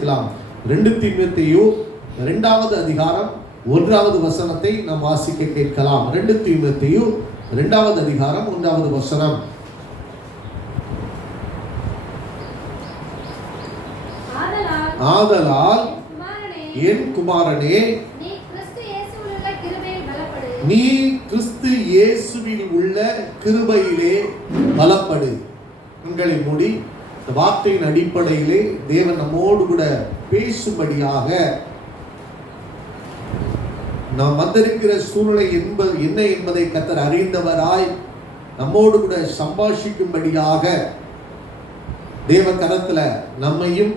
வாசிக்கலாம். 2 தீமோத்தேயு 2வது அதிகாரம் 1வது வசனத்தை நாம் வாசிக்க கேட்கலாம். 2 தீமோத்தேயு 2வது அதிகாரம் 1வது வசனம். ஆதலால் என் குமாரனே, நீ கிறிஸ்து இயேசுவில் உள்ள கிருபையிலே பலப்படு. கண்களை மூடி இந்த வார்த்தையின் அடிப்படையிலே தேவன் நம்மோடு கூட பேசும்படியாக, நாம் வந்திருக்கிற சூழ்நிலை என்ன என்பதை கர்த்தர் அறிந்தவராய் நம்மோடு கூட சம்பாஷிக்கும்படியாக தேவ கரத்துல நம்மையும்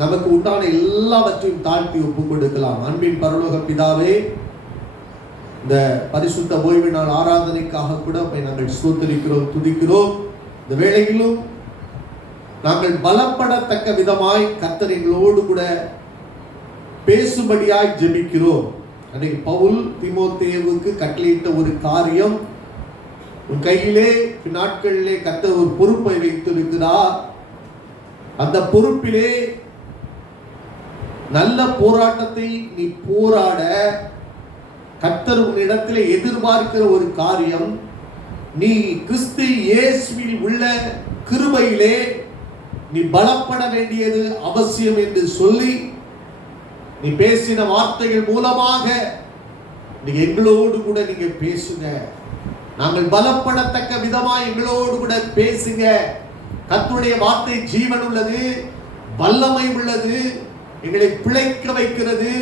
நமக்கு உண்டான எல்லாவற்றையும் தாழ்த்தி ஒப்புக் கொடுக்கலாம். அன்பின் பரலோக பிதாவே, இந்த பரிசுத்த ஓய்வு நாள் ஆராதனைக்காக கூட நாங்கள் ஸ்தோத்திரிக்கிறோம், துதிக்கிறோம். இந்த வேளையிலும் நாங்கள் பலப்படத்தக்க விதமாய் கர்த்தர் எங்களோடு கூட பேசும்படியாய் ஜெபிக்கிறோம். அன்னைக்கு பவுல் தீமோத்தேயுவுக்கு கட்டளையிட்ட ஒரு காரியம், உன் கையிலே நாட்களிலே கர்த்தர் ஒரு பொறுப்பை வைத்திருக்கிறார். அந்த பொறுப்பிலே நல்ல போராட்டத்தை நீ போராட கர்த்தர் உன்னிடத்திலே எதிர்பார்க்கிற ஒரு காரியம், நீ கிறிஸ்து இயேசுவில் உள்ள கிருபையிலே நீ பலப்பட வேண்டியது அவசியம் என்று சொல்லி நீ பேசின வார்த்தைகள் மூலமாக நீங்க எங்களோடு கூட நீங்க பேசுங்க. நாங்கள் பலப்படத்தக்க விதமா எங்களோடு கூட பேசுங்க. கர்த்தருடைய வார்த்தை ஜீவன் உள்ளது, வல்லமை உள்ளது, எங்களை பிழைக்க வைக்கிறது,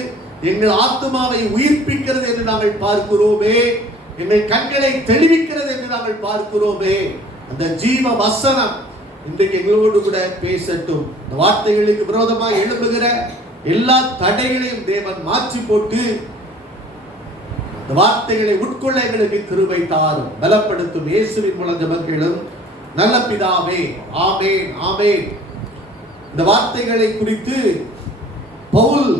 எங்கள் ஆத்மாவை உயிர்ப்பிக்கிறது என்று நாங்கள் பார்க்கிறோமே, எங்கள் கண்களை தெளிவிக்கிறது என்று நாங்கள் பார்க்கிறோமே. அந்த ஜீவ வசனம் இன்றைக்கு எங்களோடு கூட பேசட்டும். இந்த வார்த்தைகளுக்கு விரோதமாக எழும்புகிற எல்லா தடைகளையும் தேவன் மாற்றி போட்டு இந்த வார்த்தைகளை உட்கொள்ள எங்களுக்கு கிருபை தாரும், பலப்படுத்தும். இயேசுவின் மூலம் ஜெபம் கேளும் நல்ல பிதாவே, ஆமென், ஆமென். இந்த வார்த்தைகளை குறித்து பவுல்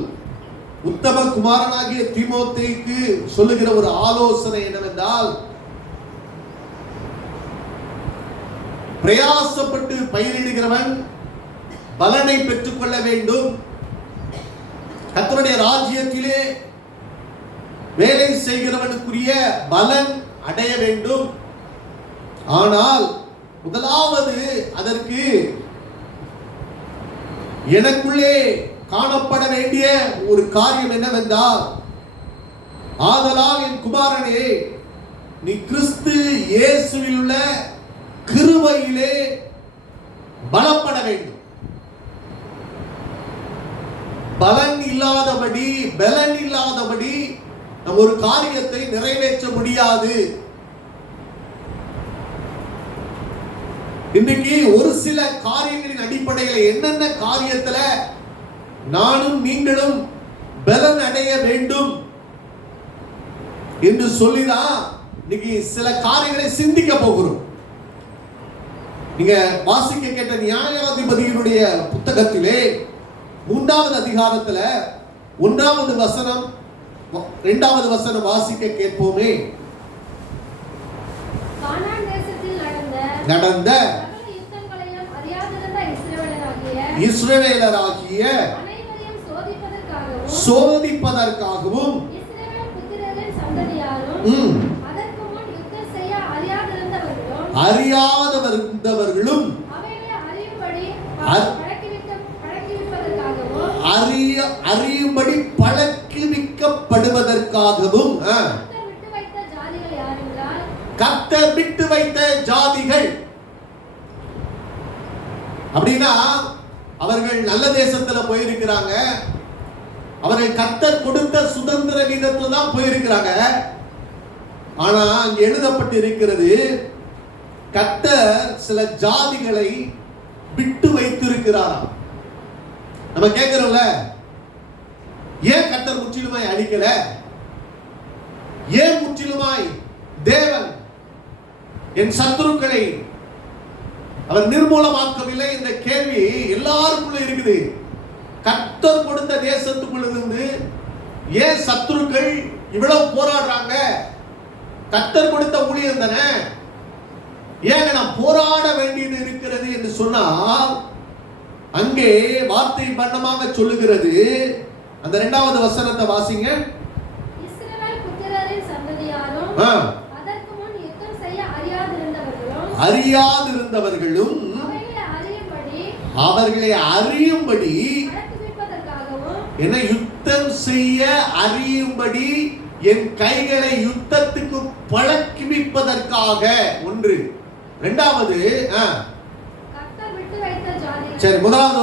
உத்தம குமாரனாகிய தீமோத்தேயுக்கு சொல்லுகிற ஒரு ஆலோசனை என்னவென்றால், பிரயாசப்பட்டு பயிரிடுகிறவன் பலனை பெற்றுக் கொள்ள வேண்டும். கர்த்தருடைய ராஜ்யத்திலே வேலை செய்கிறவனுக்குரிய பலன் அடைய வேண்டும். ஆனால் முதலாவது அதற்கு எனக்குள்ளே காணப்பட வேண்டிய ஒரு காரியம் என்னவென்றால், ஆதலால் என் குமாரனே, நீ கிறிஸ்து இயேசுவில் உள்ள கிருபையிலே பலப்பட வேண்டும். பலன் இல்லாதபடி நம்ம ஒரு காரியத்தை நிறைவேற்ற முடியாது. இன்னைக்கு ஒரு சில காரியங்களின் அடிப்படையில் என்னென்ன காரியத்துல நானும் நீங்களும் பலன் அடைய வேண்டும் என்று சொல்லிதான் இன்னைக்கு சில காரியங்களை சிந்திக்க போகிறோம். நீங்க வாசிக்க கேட்ட நியாயாதிபதியினுடைய புத்தகத்திலே 3வது அதிகாரத்துல 1வது வசனம் 2வது வசனம் வாசிக்க கேட்போமே. நடந்த இஸ்ரவேலராகிய சோதிப்பதற்காகவும் அறியாதவர்களும் அறியும்படி பழக்குவிக்கப்படுவதற்காகவும் கர்த்தர் விட்டு வைத்த ஜாதிகள். அப்படின்னா அவர்கள் நல்ல தேசத்துல போயிருக்கிறாங்க, அவர்கள் கர்த்தர் கொடுத்த சுதந்திர வீதத்துல தான் போயிருக்கிறாங்க. ஆனா அங்க எழுதப்பட்டு இருக்கிறது, கர்த்தர் சில ஜாதிகளை விட்டு வைத்திருக்கிறார். நம்ம கேட்கிறோம்ல, ஏன் கர்த்தர் முற்றிலுமாய் அழிக்கல? ஏன் முற்றிலுமாய் தேவன் என் சத்துருக்களை அவர் நிர்மூலமாக்கவில்லை என்ற கேள்வி எல்லாருக்குள்ள இருக்குது. கர்த்தர் கொடுத்த தேசத்துக்குள்ள இருந்து ஏன் சத்துருக்கள் இவ்வளவு போராடுறாங்க? கர்த்தர் கொடுத்த ஊழியம் தானே, ஏன் நான் போராட வேண்டியது இருக்கிறது என்று சொன்னால், அங்கே வார்த்தை பண்ணமாக சொல்லுகிறது. அந்த இரண்டாவது வசனத்தை வாசிங்க. இஸ்ரவேல் புத்திரரின் சந்ததியாரும் அதற்கு முன் யுத்தம் செய்ய அறியாதிருந்தவர்களும் அவர்களை அறியும்படி என்ன யுத்தம் செய்ய அறியும்படி என் கைகளை யுத்தத்துக்கு பழக்குவிப்பதற்காக ஒன்று. இரண்டாவது சரி முதலாவது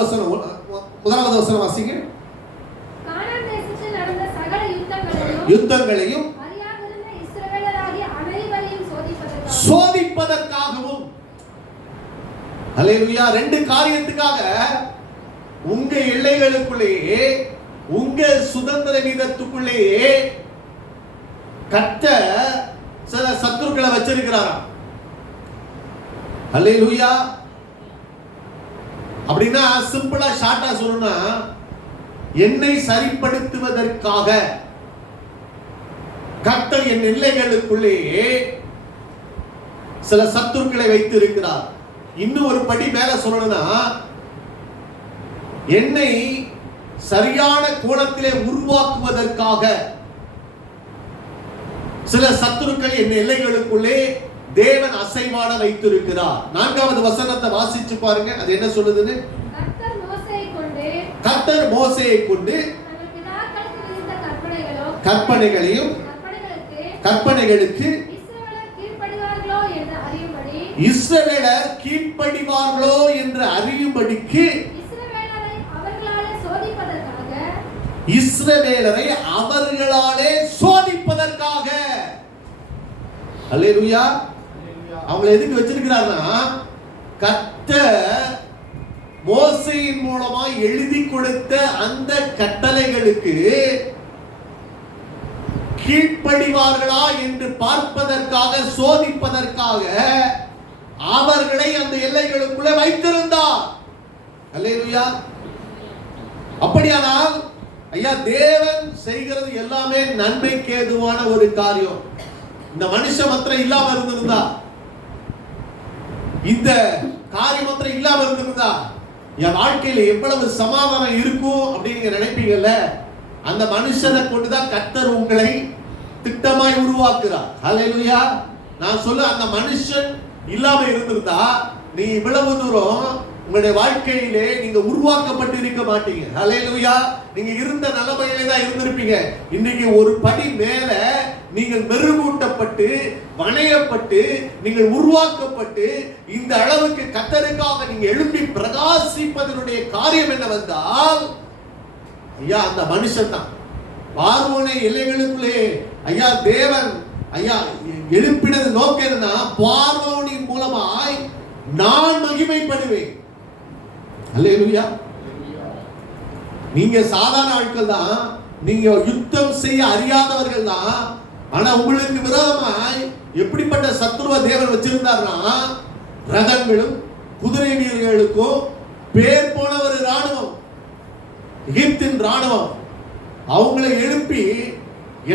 வசனம் வாசிங்க. கானான் தேசத்தில் நடந்த சகல யுத்தங்களையும் அறியாதிருந்த இஸ்ரவேலராகிய அனைவரையும் சோதிப்பதற்காகவும். அல்லேலூயா. ரெண்டு காரியத்துக்காக உங்க எல்லைகளுக்குள்ளேயே உங்க சுதந்திர வீதத்துக்குள்ளேயே கர்த்தர் சில சத்துருக்களை வச்சிருக்கிறாராம். அல்லேலூயா. அப்படின்னா சிம்பிளா ஷார்ட்டா சொல்லணும்னா என்னை சரிப்படுத்துவதற்காக கர்த்தர் என் எல்லைகளுக்குள்ளேயே சில சத்துருக்களை வைத்து இருக்கிறார். இன்னும் ஒரு படி மேல சொல்லணும்னா என்னை சரியான கோணத்திலே உருவாக்குவதற்காக சில சத்துருக்கள் என் எல்லைகளுக்குள்ளே தேவன் அசைவாட வைத்திருக்கிறார். நான்காவது வசனத்தை வாசிச்சு பாருங்க. அது என்ன சொல்லுதுன்னு? கர்த்தர் மோசேயை கொண்டு கற்பனைகளையும் கற்பனைகளுக்கு இஸ்ரவேலர் கீழ்ப்படிவார்களோ என்று அறியும்படிக்கு இஸ்ரவேலரை அவர்களாலே சோதிப்பதற்காக. அல்லேலூயா. அவங்களை எதுக்கு வச்சிருக்கிறார்னா கர்த்தர் மோசேயின் மூலமா எழுதி கொடுத்த அந்த கட்டளைகளுக்கு கீழ்ப்படிவார்களா என்று பார்ப்பதற்காக சோதிப்பதற்காக அவர்களை அந்த எல்லைகளுக்குள்ளே வைத்திருந்தார். அல்லேலூயா. அப்படியானால் ஐயா தேவன் செய்கிறது எல்லாமே நன்மைக்கு ஏதுவான ஒரு காரியம். இந்த மனுஷ மாத்திரம் இல்லாம இருந்திருந்தா, இந்த காரியம் மாத்திரம் இல்லாம இருந்திருந்தா என் வாழ்க்கையில எவ்வளவு சமாதானம் இருக்கும் அப்படின்னு நீங்க நினைப்பீங்கல்ல. அந்த மனுஷனை கொண்டுதான் கர்த்தர் உங்களை திட்டமாய் உருவாக்குறார். ஹல்லேலூயா. நான் சொல்ல அந்த மனுஷன் இல்லாம இருந்திருந்தா நீ இவ்வளவு தூரம் உங்களுடைய வாழ்க்கையிலே நீங்க உருவாக்கப்பட்டு இருக்க மாட்டீங்க. ஹல்லேலூயா. நீங்க இருந்த நிலைமையிலே தான் இருந்திருப்பீங்க. இன்னைக்கு ஒரு படி மேல நீங்கள் மெருகூட்டப்பட்டு வணையப்பட்டு நீங்கள் உருவாக்கப்பட்டு இந்த அளவுக்கு கர்த்தருக்காக நீங்க எழும்பி பிரகாசிப்பதனுடைய காரியம் என்னவென்றால் ஐயா அந்த மனுஷன் தான். பார்வோனை எல்லைகளுக்குள்ளே ஐயா தேவன் ஐயா எழுப்பினது நோக்கம் என்னன்னா பார்வோனின் மூலமாய் நான் மகிமைப்படுவேன். அல்லேலூயா. நீங்க சாதாரண ஆட்கள் தான், நீங்க யுத்தம் செய்ய அறியாதவர்கள் தான். ஆனா உங்களுக்கு விரோதமாய் எப்படிப்பட்ட சத்துருவ தேவன் வச்சிருந்தார்னா ரதங்களும் குதிரை வீரர்களுக்கும் பேர் போன ஒரு ராணுவம், எகிப்தின் ராணுவம். அவங்களை எழுப்பி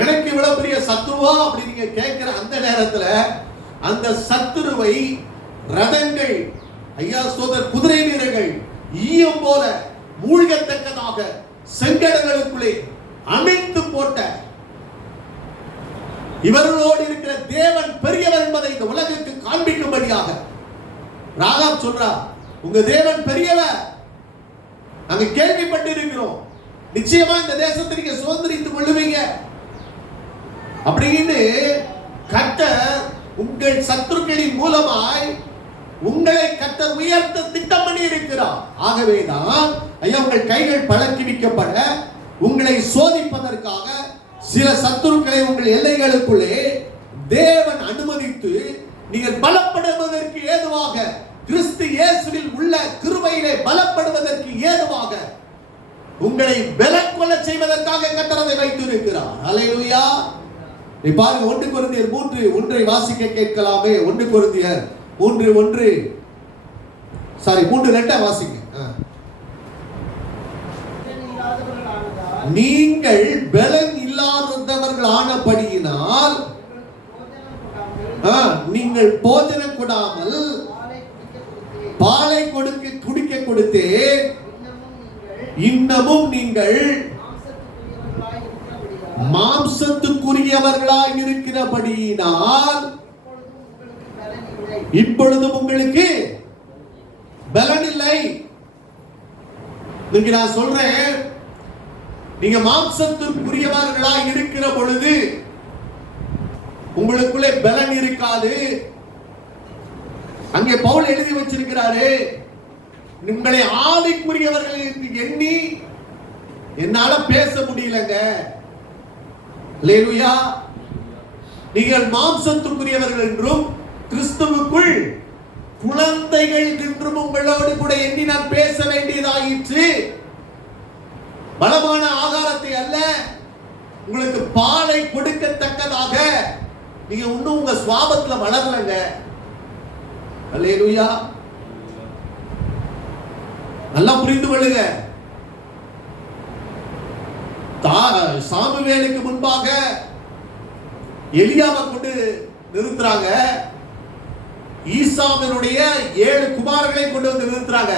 எனக்கு இவ்வளவு பெரிய சத்துருவா அப்படி நீங்க கேட்கிற அந்த நேரத்துல அந்த சத்துருவை ரதங்கள் ஐயா சோதர் குதிரை வீரர்கள் ஈயம் போல மூழ்கத்தக்கதாக செங்கடங்களுக்குள்ளே அமைத்து போட்ட இவர்களோடு இருக்கிற தேவன் பெரியவர் என்பதை இந்த உலகிற்கு காண்பிக்கும்படியாக ராகாப் சொல்றார், உங்க தேவன் பெரியவர், நாங்க கேள்விப்பட்டு இருக்கிறோம், நிச்சயமா இந்த தேசத்தை நீங்க சுதந்திரித்துக் கொள்ளுவீங்க அப்படின்னு கர்த்தர் உங்கள் சத்துருக்களின் மூலமாய் உங்களை கர்த்தர் உயர்த்த திட்டம் பண்ணி இருக்கிறார். ஆகவேதான் ஐயா உங்கள் கைகள் பழக்கிவிக்கப்பட உங்களை சோதிப்பதற்காக சில சத்துருக்களை உங்கள் எல்லைகளுக்குள்ளே தேவன் அனுமதித்து நீங்கள் பலப்படுவதற்கு ஏதுவாக கிறிஸ்து இயேசுவில் உள்ள கிருபையிலே பலப்படுவதற்கு ஏதுவாக உங்களை பலக்கொள்ள செய்வதற்காக கர்த்தர் அதை வைத்து இருக்கிறார். அல்லேலூயா. நீ பாருங்க 1 கொரிந்தியர் 3:1 வாசிக்க கேட்கலாமே. 1 கொரிந்தியர் 3:2 வாசிங்க. நீங்கள் பலன் இல்லாதவர்கள் ஆனபடியினால் நீங்கள் போஜனம் கொடாமல் பாலை குடிக்க கொடுத்தேன், இன்னமும் நீங்கள் மாம்சத்துக்குரியவர்களாய் இருக்கிறபடியினால் இப்பொழுதும் உங்களுக்கு பலன் இல்லை. இன்னைக்கு நான் சொல்றேன், நீங்க மாம்சத்துக்குரியவர்களாய் இருக்கிற பொழுது உங்களுக்குள்ளே பலன் இருக்காது. அங்கே பவுல் எழுதி வச்சிருக்கிறாரு, உங்களை ஆவிக்குரியவர்கள் என்று எண்ணி என்னால பேச முடியலங்க. அல்லேலூயா. நீங்கள் மாம்சத்துக்குரியவர்கள் என்றும் கிறிஸ்துவுக்குள் குழந்தைகள் என்றும் உங்களோடு கூட எண்ணி நான் பேச வேண்டியதாயிற்று. பலமான ஆகாரத்தை அல்ல, உங்களுக்கு பாலை கொடுக்கத்தக்கதாக. நீங்க இன்னும் உங்க சுவாபத்துல வளரலங்க. அல்லேலூயா. நல்லா புரிந்து கொள்ளுங்க. சாமுவேலுக்கு முன்பாக எலியாவை கொண்டு நிறுத்துறாங்க. ஈசாவினுடைய 7 குமாரர்களை கொண்டு வந்து நிறுத்துறாங்க.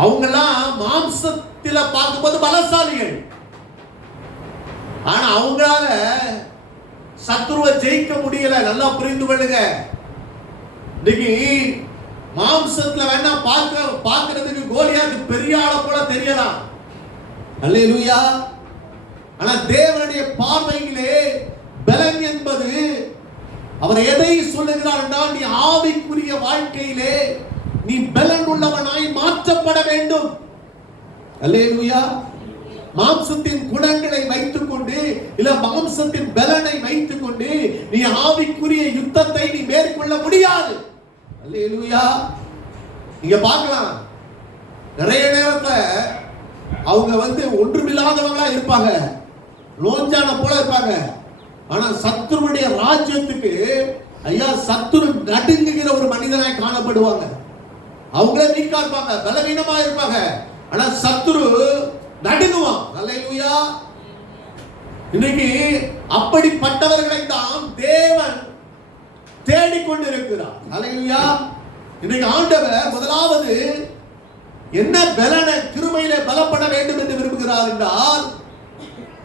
அவங்கெல்லாம் மாம்சத்தில பார்க்கும்போது பலசாலிகள். ஆனா அவங்களால சத்துருவை ஜெயிக்க முடியல. நல்லா புரிந்து கொள்ளுங்க. இன்னைக்கு மாம்சத்துல வேணா பார்க்கிறதுக்கு கோலியாத்து பெரிய ஆள போல தெரியலாம். அல்லேலூயா. ஆனா தேவனுடைய பார்வையிலே பலன் என்பது, அவர் எதை சொல்லுகிறார் என்றால், நீ ஆவிக்குரிய வாழ்க்கையிலே நீ பலன் உள்ளவனாய் மாற்றப்பட வேண்டும். அல்லேலூயா. மாம்சத்தின் குணங்களை வைத்துக் கொண்டு இல்ல மாம்சத்தின் பலனை வைத்துக் கொண்டு நீ ஆவிக்குரிய யுத்தத்தை நீ மேற்கொள்ள முடியாது. அல்லேலூயா. நீங்க பார்க்கலாம், நிறைய நேரத்துல அவங்க ஒன்றுமில்லாதவங்களா இருப்பாங்க, லோஞ்சான போல இருப்பாங்க. ஆனா சத்துருடைய ராஜ்யத்துக்கு ஐயா சத்துரு நடுங்குகிற ஒரு மனிதனாய் காணப்படுவாங்க. அவங்களே வீக்கா இருப்பாங்க, பலவீனமா இருப்பாங்க. ஆனா சத்துரு நடுங்குவான். அல்லேலூயா. இன்னைக்கு அப்படிப்பட்டவர்களை தான் தேவன் தேடிக்கொண்டிருக்கிறார். அல்லேலூயா. இன்னைக்கு ஆண்டவர் முதலாவது என்ன பலனை கிருபையிலே பலப்பட வேண்டும் என்று விரும்புகிறார் என்றால்,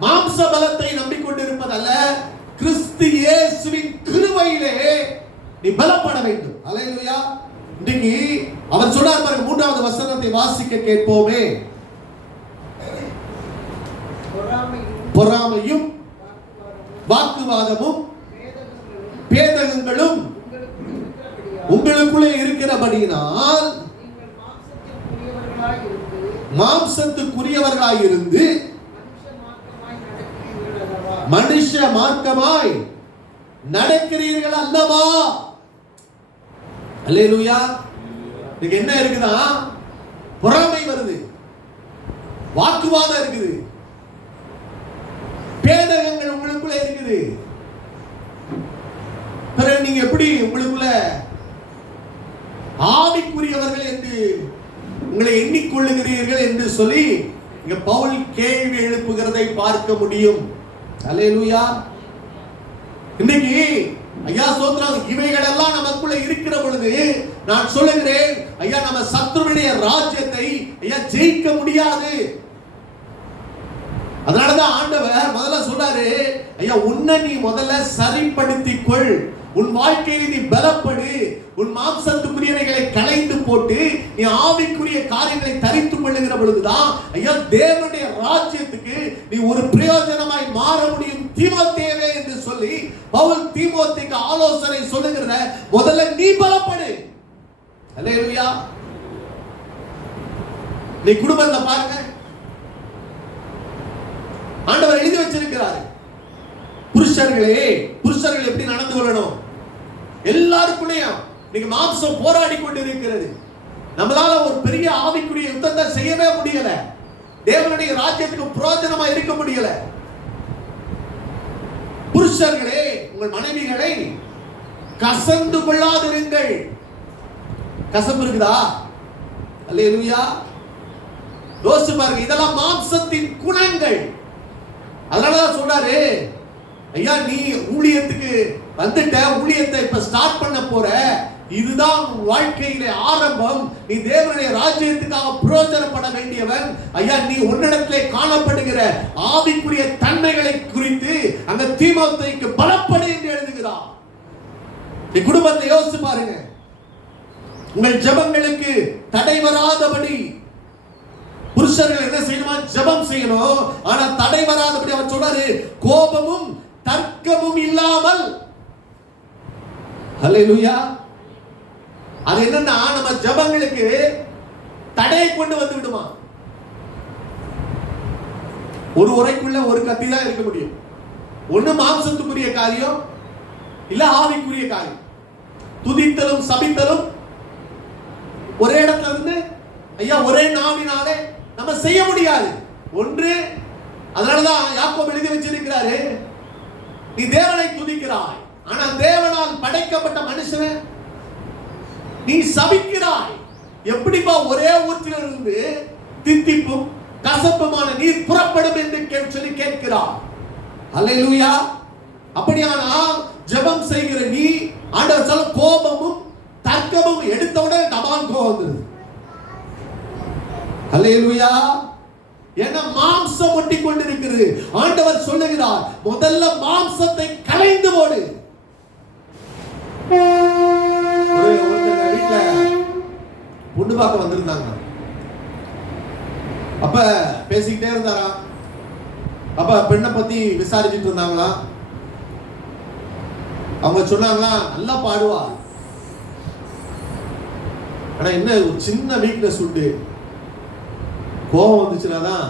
மாம்ச பலத்தை நம்பிக்கொண்டிருப்பதல்ல, கிறிஸ்து இயேசுவின் கிருபையிலே நீ பலப்பட வேண்டும். அல்லேலூயா. இன்னைக்கு அவர் சொல்றார் பாருங்க, 3வது வசனத்தை வாசிக்க கேட்போமே. பொறாமையும் வாக்குவாதமும் பேதகங்களும் உங்களுக்குள்ளே இருக்கிறபடியினால் மாம்சத்துக்குரியவர்களாய் இருந்து மனுஷ மார்க்கமாய் நடக்கிறீர்கள் அல்லவா? அல்லேலூயா. இதுக்கு என்ன இருக்குதா? பொறாமை வருது, வாக்குவாதம் இருக்குது, பேதகங்கள் உங்களுக்குள்ள இருக்குது. பிறகு நீங்க எப்படி உங்களுக்குள்ள ஆவிக்குரியவர்கள் என்று உங்களை எண்ணிக்கொள்ளுகிறீர்கள் என்று சொல்லி இங்க பவுல் கேள்வி எழுப்புகிறதை பார்க்க முடியும். அல்லேலூயா. இன்னைக்கு ஐயா சோத்ரம், இவைகள் எல்லாம் நமக்குள்ள இருக்கிற பொழுது நான் சொல்லுகிறேன், ஐயா நம்ம சத்துருடைய ராஜ்யத்தை ஐயா ஜெயிக்க முடியாது. அதனாலதான் ஆண்டவர் முதல்ல சொல்றாரு, ஐயா உன்னை நீ முதல்ல சரிப்படுத்திக் கொள், உன் வாழ்க்கையில் நீ பலப்படு, உன் மாம்சத்துக்குரியவைகளை களைந்து போட்டு நீ ஆவிக்குரிய காரியங்களை தரித்துக் கொள்ளுகிற பொழுதுதான் ஐயா தேவனுடைய ராஜ்யத்துக்கு நீ ஒரு பிரயோஜனமாய் மாற முடியும் தீமோத்தேவே என்று சொல்லி பவுல் தீமோத்தேயுக்கு ஆலோசனை சொல்லுகிற முதல்ல நீ பலப்படு. அல்லேலூயா. நீ குடும்பத்தை பாருங்க, ஆண்டவர் எழுதி வச்சிருக்கிறார், புருஷர்கள் எப்படி நடந்து கொள்ளணும். எல்லாருக்குள்ளேயும் நீங்க மாம்சம் போராடி கொண்டு இருக்கிறது. நம்மளால ஒரு பெரிய ஆவிக்குரிய யுத்தத்தை செய்யவே முடியல, தேவனுடைய ராஜ்யத்துக்கு பிரயோஜனமா இருக்க முடியல. புருஷர்களே உங்கள் மனைவிகளை கசந்து கொள்ளாதிருங்கள். கசப்பு இருக்குதா? அல்லேலூயா. யோசிச்சு பாருங்க, இதெல்லாம் மாம்சத்தின் குணங்கள். அதனாலதான் சொல்றாரு, ஐயா நீ ஊழியத்துக்கு வந்துட்ட, ஊழியத்தை இப்ப ஸ்டார்ட் பண்ண போற, இதுதான் வாழ்க்கையிலே ஆரம்பம். நீ தேவனுடைய ராஜ்யத்துக்காக பிரயோஜனப்பட வேண்டியவன். ஐயா, நீ உன்னிடத்திலே காணப்படுகிற ஆவிக்குரிய தன்மைகளை குறித்து அங்க தீமோத்தேயுக்கு பலப்படு என்று எழுதுகிறார். நீ குடும்பத்தை யோசிச்சு பாருங்க. உங்கள் ஜெபங்களுக்கு தடை வராதபடி புருஷர்கள் என்ன செய்யணுமா? ஜெபம் செய்யணும். ஆனா தடை வராதபடி அவர் சொல்றாரு, கோபமும் தர்க்கமும் இல்லாமல். ஹல்லேலூயா. அது என்னன்னா, நம்ம ஜெபங்களுக்கு தடையை கொண்டு வந்து விடுமா? ஒரு உரைக்குள்ள ஒரு கத்தி தான் இருக்க முடியும். ஒண்ணு மாம்சத்துக்குரிய காரியம், இல்ல ஆவிக்குரிய காரியம். துதித்தலும் சபித்தலும் ஒரே இடத்துல இருந்து ஐயா ஒரே நாவினாலே நம்ம செய்ய முடியாது. ஒன்று, அதனாலதான் யாக்கோபு எழுதி வச்சிருக்கிறாரு, நீ தேவனை துதிக்கிறாய், ஆனா தேவனால் படைக்கப்பட்ட மனுஷனை நீ சபிக்கிறாய். எப்படிப்பா ஒரே ஊற்றிலிருந்து தித்திப்பும் கசப்புமான நீர் புறப்படும் என்று சொல்லி கேட்கிறார். அல்லேலூயா. அப்படியானா ஜெபம் செய்கிற நீ ஆண்டவர் சொல்ல கோபமும் தர்க்கமும் எடுத்தவுடனே டபால் கோபம் வந்துருது. அல்லேலூயா. ஏன்னா மாம்சம் ஒட்டி கொண்டிருக்கிறது. ஆண்டவர் சொல்லுகிறார், முதல்ல மாம்சத்தை களைந்து போடு. வீட்டுல பொண்ணு பார்க்க வந்திருந்தாங்க. அப்ப பேசிக்கிட்டே இருந்தாரா. அப்ப பெண்ணை பத்தி விசாரிச்சுட்டு இருந்தாங்களா. அவங்க சொன்னாங்களா, நல்லா பாடுவா, ஆனா என்ன ஒரு சின்ன வீக்னஸ் உண்டு, கோபம் வந்துச்சுனாதான்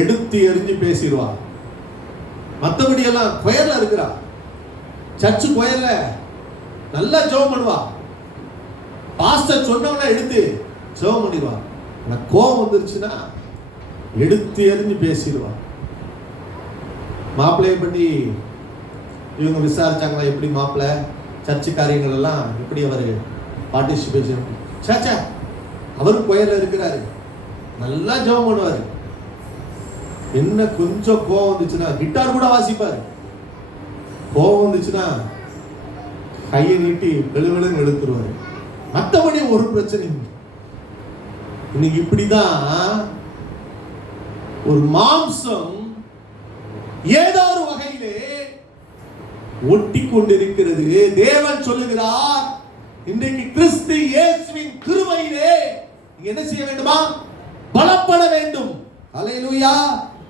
எடுத்து எரிஞ்சு பேசிடுவா. மற்றபடி எல்லாம் கொயர்ல இருக்கிறா, சர்ச்சு கொயர்ல நல்லா ஜெபம் பண்ணுவா, பாஸ்டர் சொன்னவனா எடுத்து ஜெபம் பண்ணிடுவா. ஆனா கோபம் வந்துருச்சுன்னா எடுத்து எரிஞ்சு பேசிடுவா. மாப்பிள்ளையை பற்றி இவங்க விசாரிச்சாங்களா, எப்படி மாப்பிள்ளை சர்ச்சு காரியங்கள் எல்லாம் எப்படி அவர் பார்ட்டிசிபேஷன். சாச்சா, அவரு கொயர்ல இருக்கிறாரு, நல்லா ஜெபம் பண்ணுவாரு. என்ன கொஞ்சம் கோபம் வந்துச்சுன்னா கிட்டார் கூட வாசிப்பாரு. கோபம் வந்துச்சுன்னா கையை நீட்டி வெளுவெளுன்னு எடுத்துருவாரு. மற்றபடி ஒரு பிரச்சனை. இன்னைக்கு இப்படிதான் ஒரு மாம்சம் ஏதோ ஒரு வகையிலே ஒட்டி கொண்டிருக்கிறது. தேவன் சொல்லுகிறார், இன்றைக்கு கிறிஸ்து இயேசுவின் கிருபையிலே என்ன செய்ய வேண்டுமா? பலப்பட வேண்டும். அல்லேலூயா.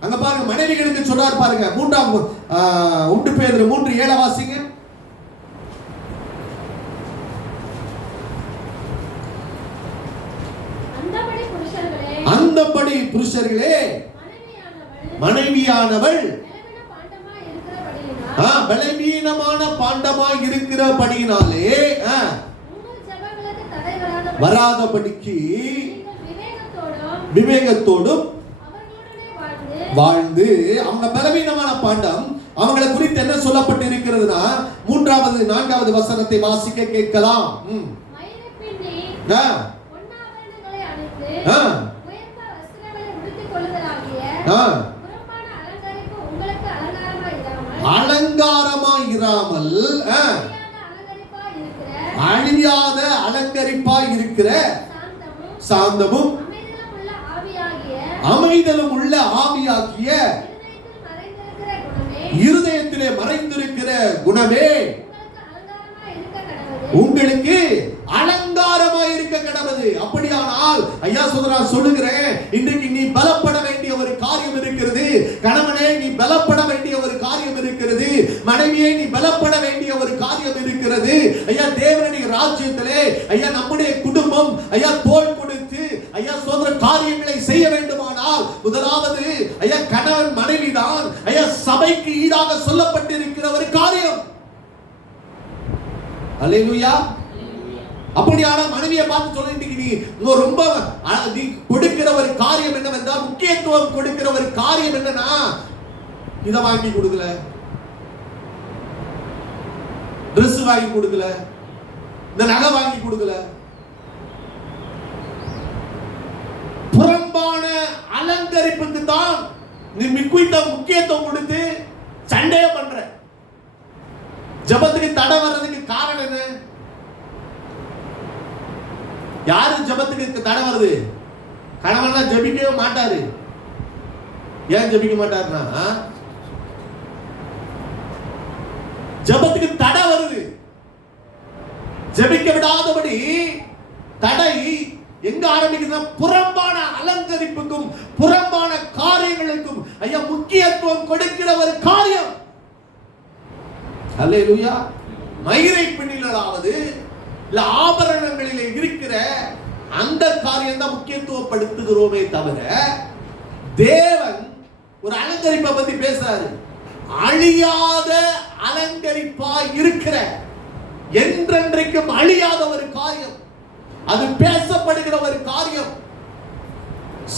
அங்க பாருங்க, மனைவிகளுக்கு சொல்றார் பாருங்க. 1 பேதுரு 3:7 வாசிங்க. அந்தபடி புருஷர்களே, மனைவியானவள் பலவீனமான பாண்டமாய் இருக்கிறபடியினாலே வராதபடிக்கு விவேகத்தோடும் வாழ்ந்து, அவங்க பலவீனமான பாண்டம் அவங்களை குறித்து என்ன சொல்லப்பட்டு இருக்கிறதுனா 3வது 4வது வசனத்தை வாசிக்க கேட்கலாம். அலங்காரமாய் இராமல் அழியாத அலங்கரிப்பாய் இருக்கிற சாந்தமும் அமைதலும் உள்ள ஆவியாகிய இருதயத்திலே மறைந்திருக்கிற குணமே உங்களுக்கு அலங்காரமாய் இருக்க கடவுது. அப்படியானால் ஐயா சொல்லுகிறேன், இன்றைக்கு நீ பலப்பட வேண்டிய ஒரு காரியம் இருக்கிறது. கணவனே, நீ பலப்பட வேண்டிய ஒரு காரியம் இருக்கிறது. மனைவியே, நீ பலப்பட வேண்டிய ஒரு காரியம் இருக்கிறது. ஐயா, தேவனுடைய ராஜ்யத்திலே ஐயா நம்முடைய குடும்பம் ஐயா தோள் கொடுத்து ஐயா சோதர காரியங்களை செய்ய வேண்டுமானால் முதலாவது ஐயா கணவன் மனைவி தான் ஐயா சபைக்கு ஈடாக சொல்லப்பட்டிருக்கிற ஒரு காரியம். அல்லேலூயா. அப்படியான மனைவியை பார்த்து சொல்ல, இன்னைக்கு நீ ரொம்ப நீ கொடுக்கிற ஒரு காரியம் என்னவென்றால், முக்கியத்துவம் கொடுக்கிற ஒரு காரியம் என்னன்னா, இதை வாங்கி கொடுக்கல, Dress வாங்கி கொடுக்கல, இந்த நகை வாங்கி கொடுக்கல, புறம்பான அலங்கரிப்புக்கு தான் நீ முக்கியத்துவம் கொடுத்து சண்டைய பண்ற. ஜபத்துக்கு தடை வர்றதுக்கு காரணம் என்ன? யாரு ஜெபத்துக்கு தடை வருது? கணவன்லாம் ஜெபிக்கவே மாட்டாரு. ஏன் ஜெபிக்க மாட்டாருன்னா, ஜெபத்துக்கு தடை வருது. ஜெபிக்க விடாதபடி தடை எங்க ஆரம்பிக்குதுன்னா, புறம்பான அலங்கரிப்புக்கும் புறம்பான காரியங்களுக்கும் ஐயா முக்கியத்துவம் கொடுக்கிற ஒரு காரியம். அல்லேலூயா. மயிரை பின்னிலாவது இல்ல ஆபரணங்களிலே இருக்கிற அந்த காரியம் தான் முக்கியத்துவப்படுத்துகிறோமே தவிர, தேவன் ஒரு அலங்கரிப்பை பத்தி பேசுறாரு. அழியாத அலங்கரிப்பா இருக்கிற, என்றென்றைக்கும் அழியாத ஒரு காரியம், அது பேசப்படுகிற ஒரு காரியம்.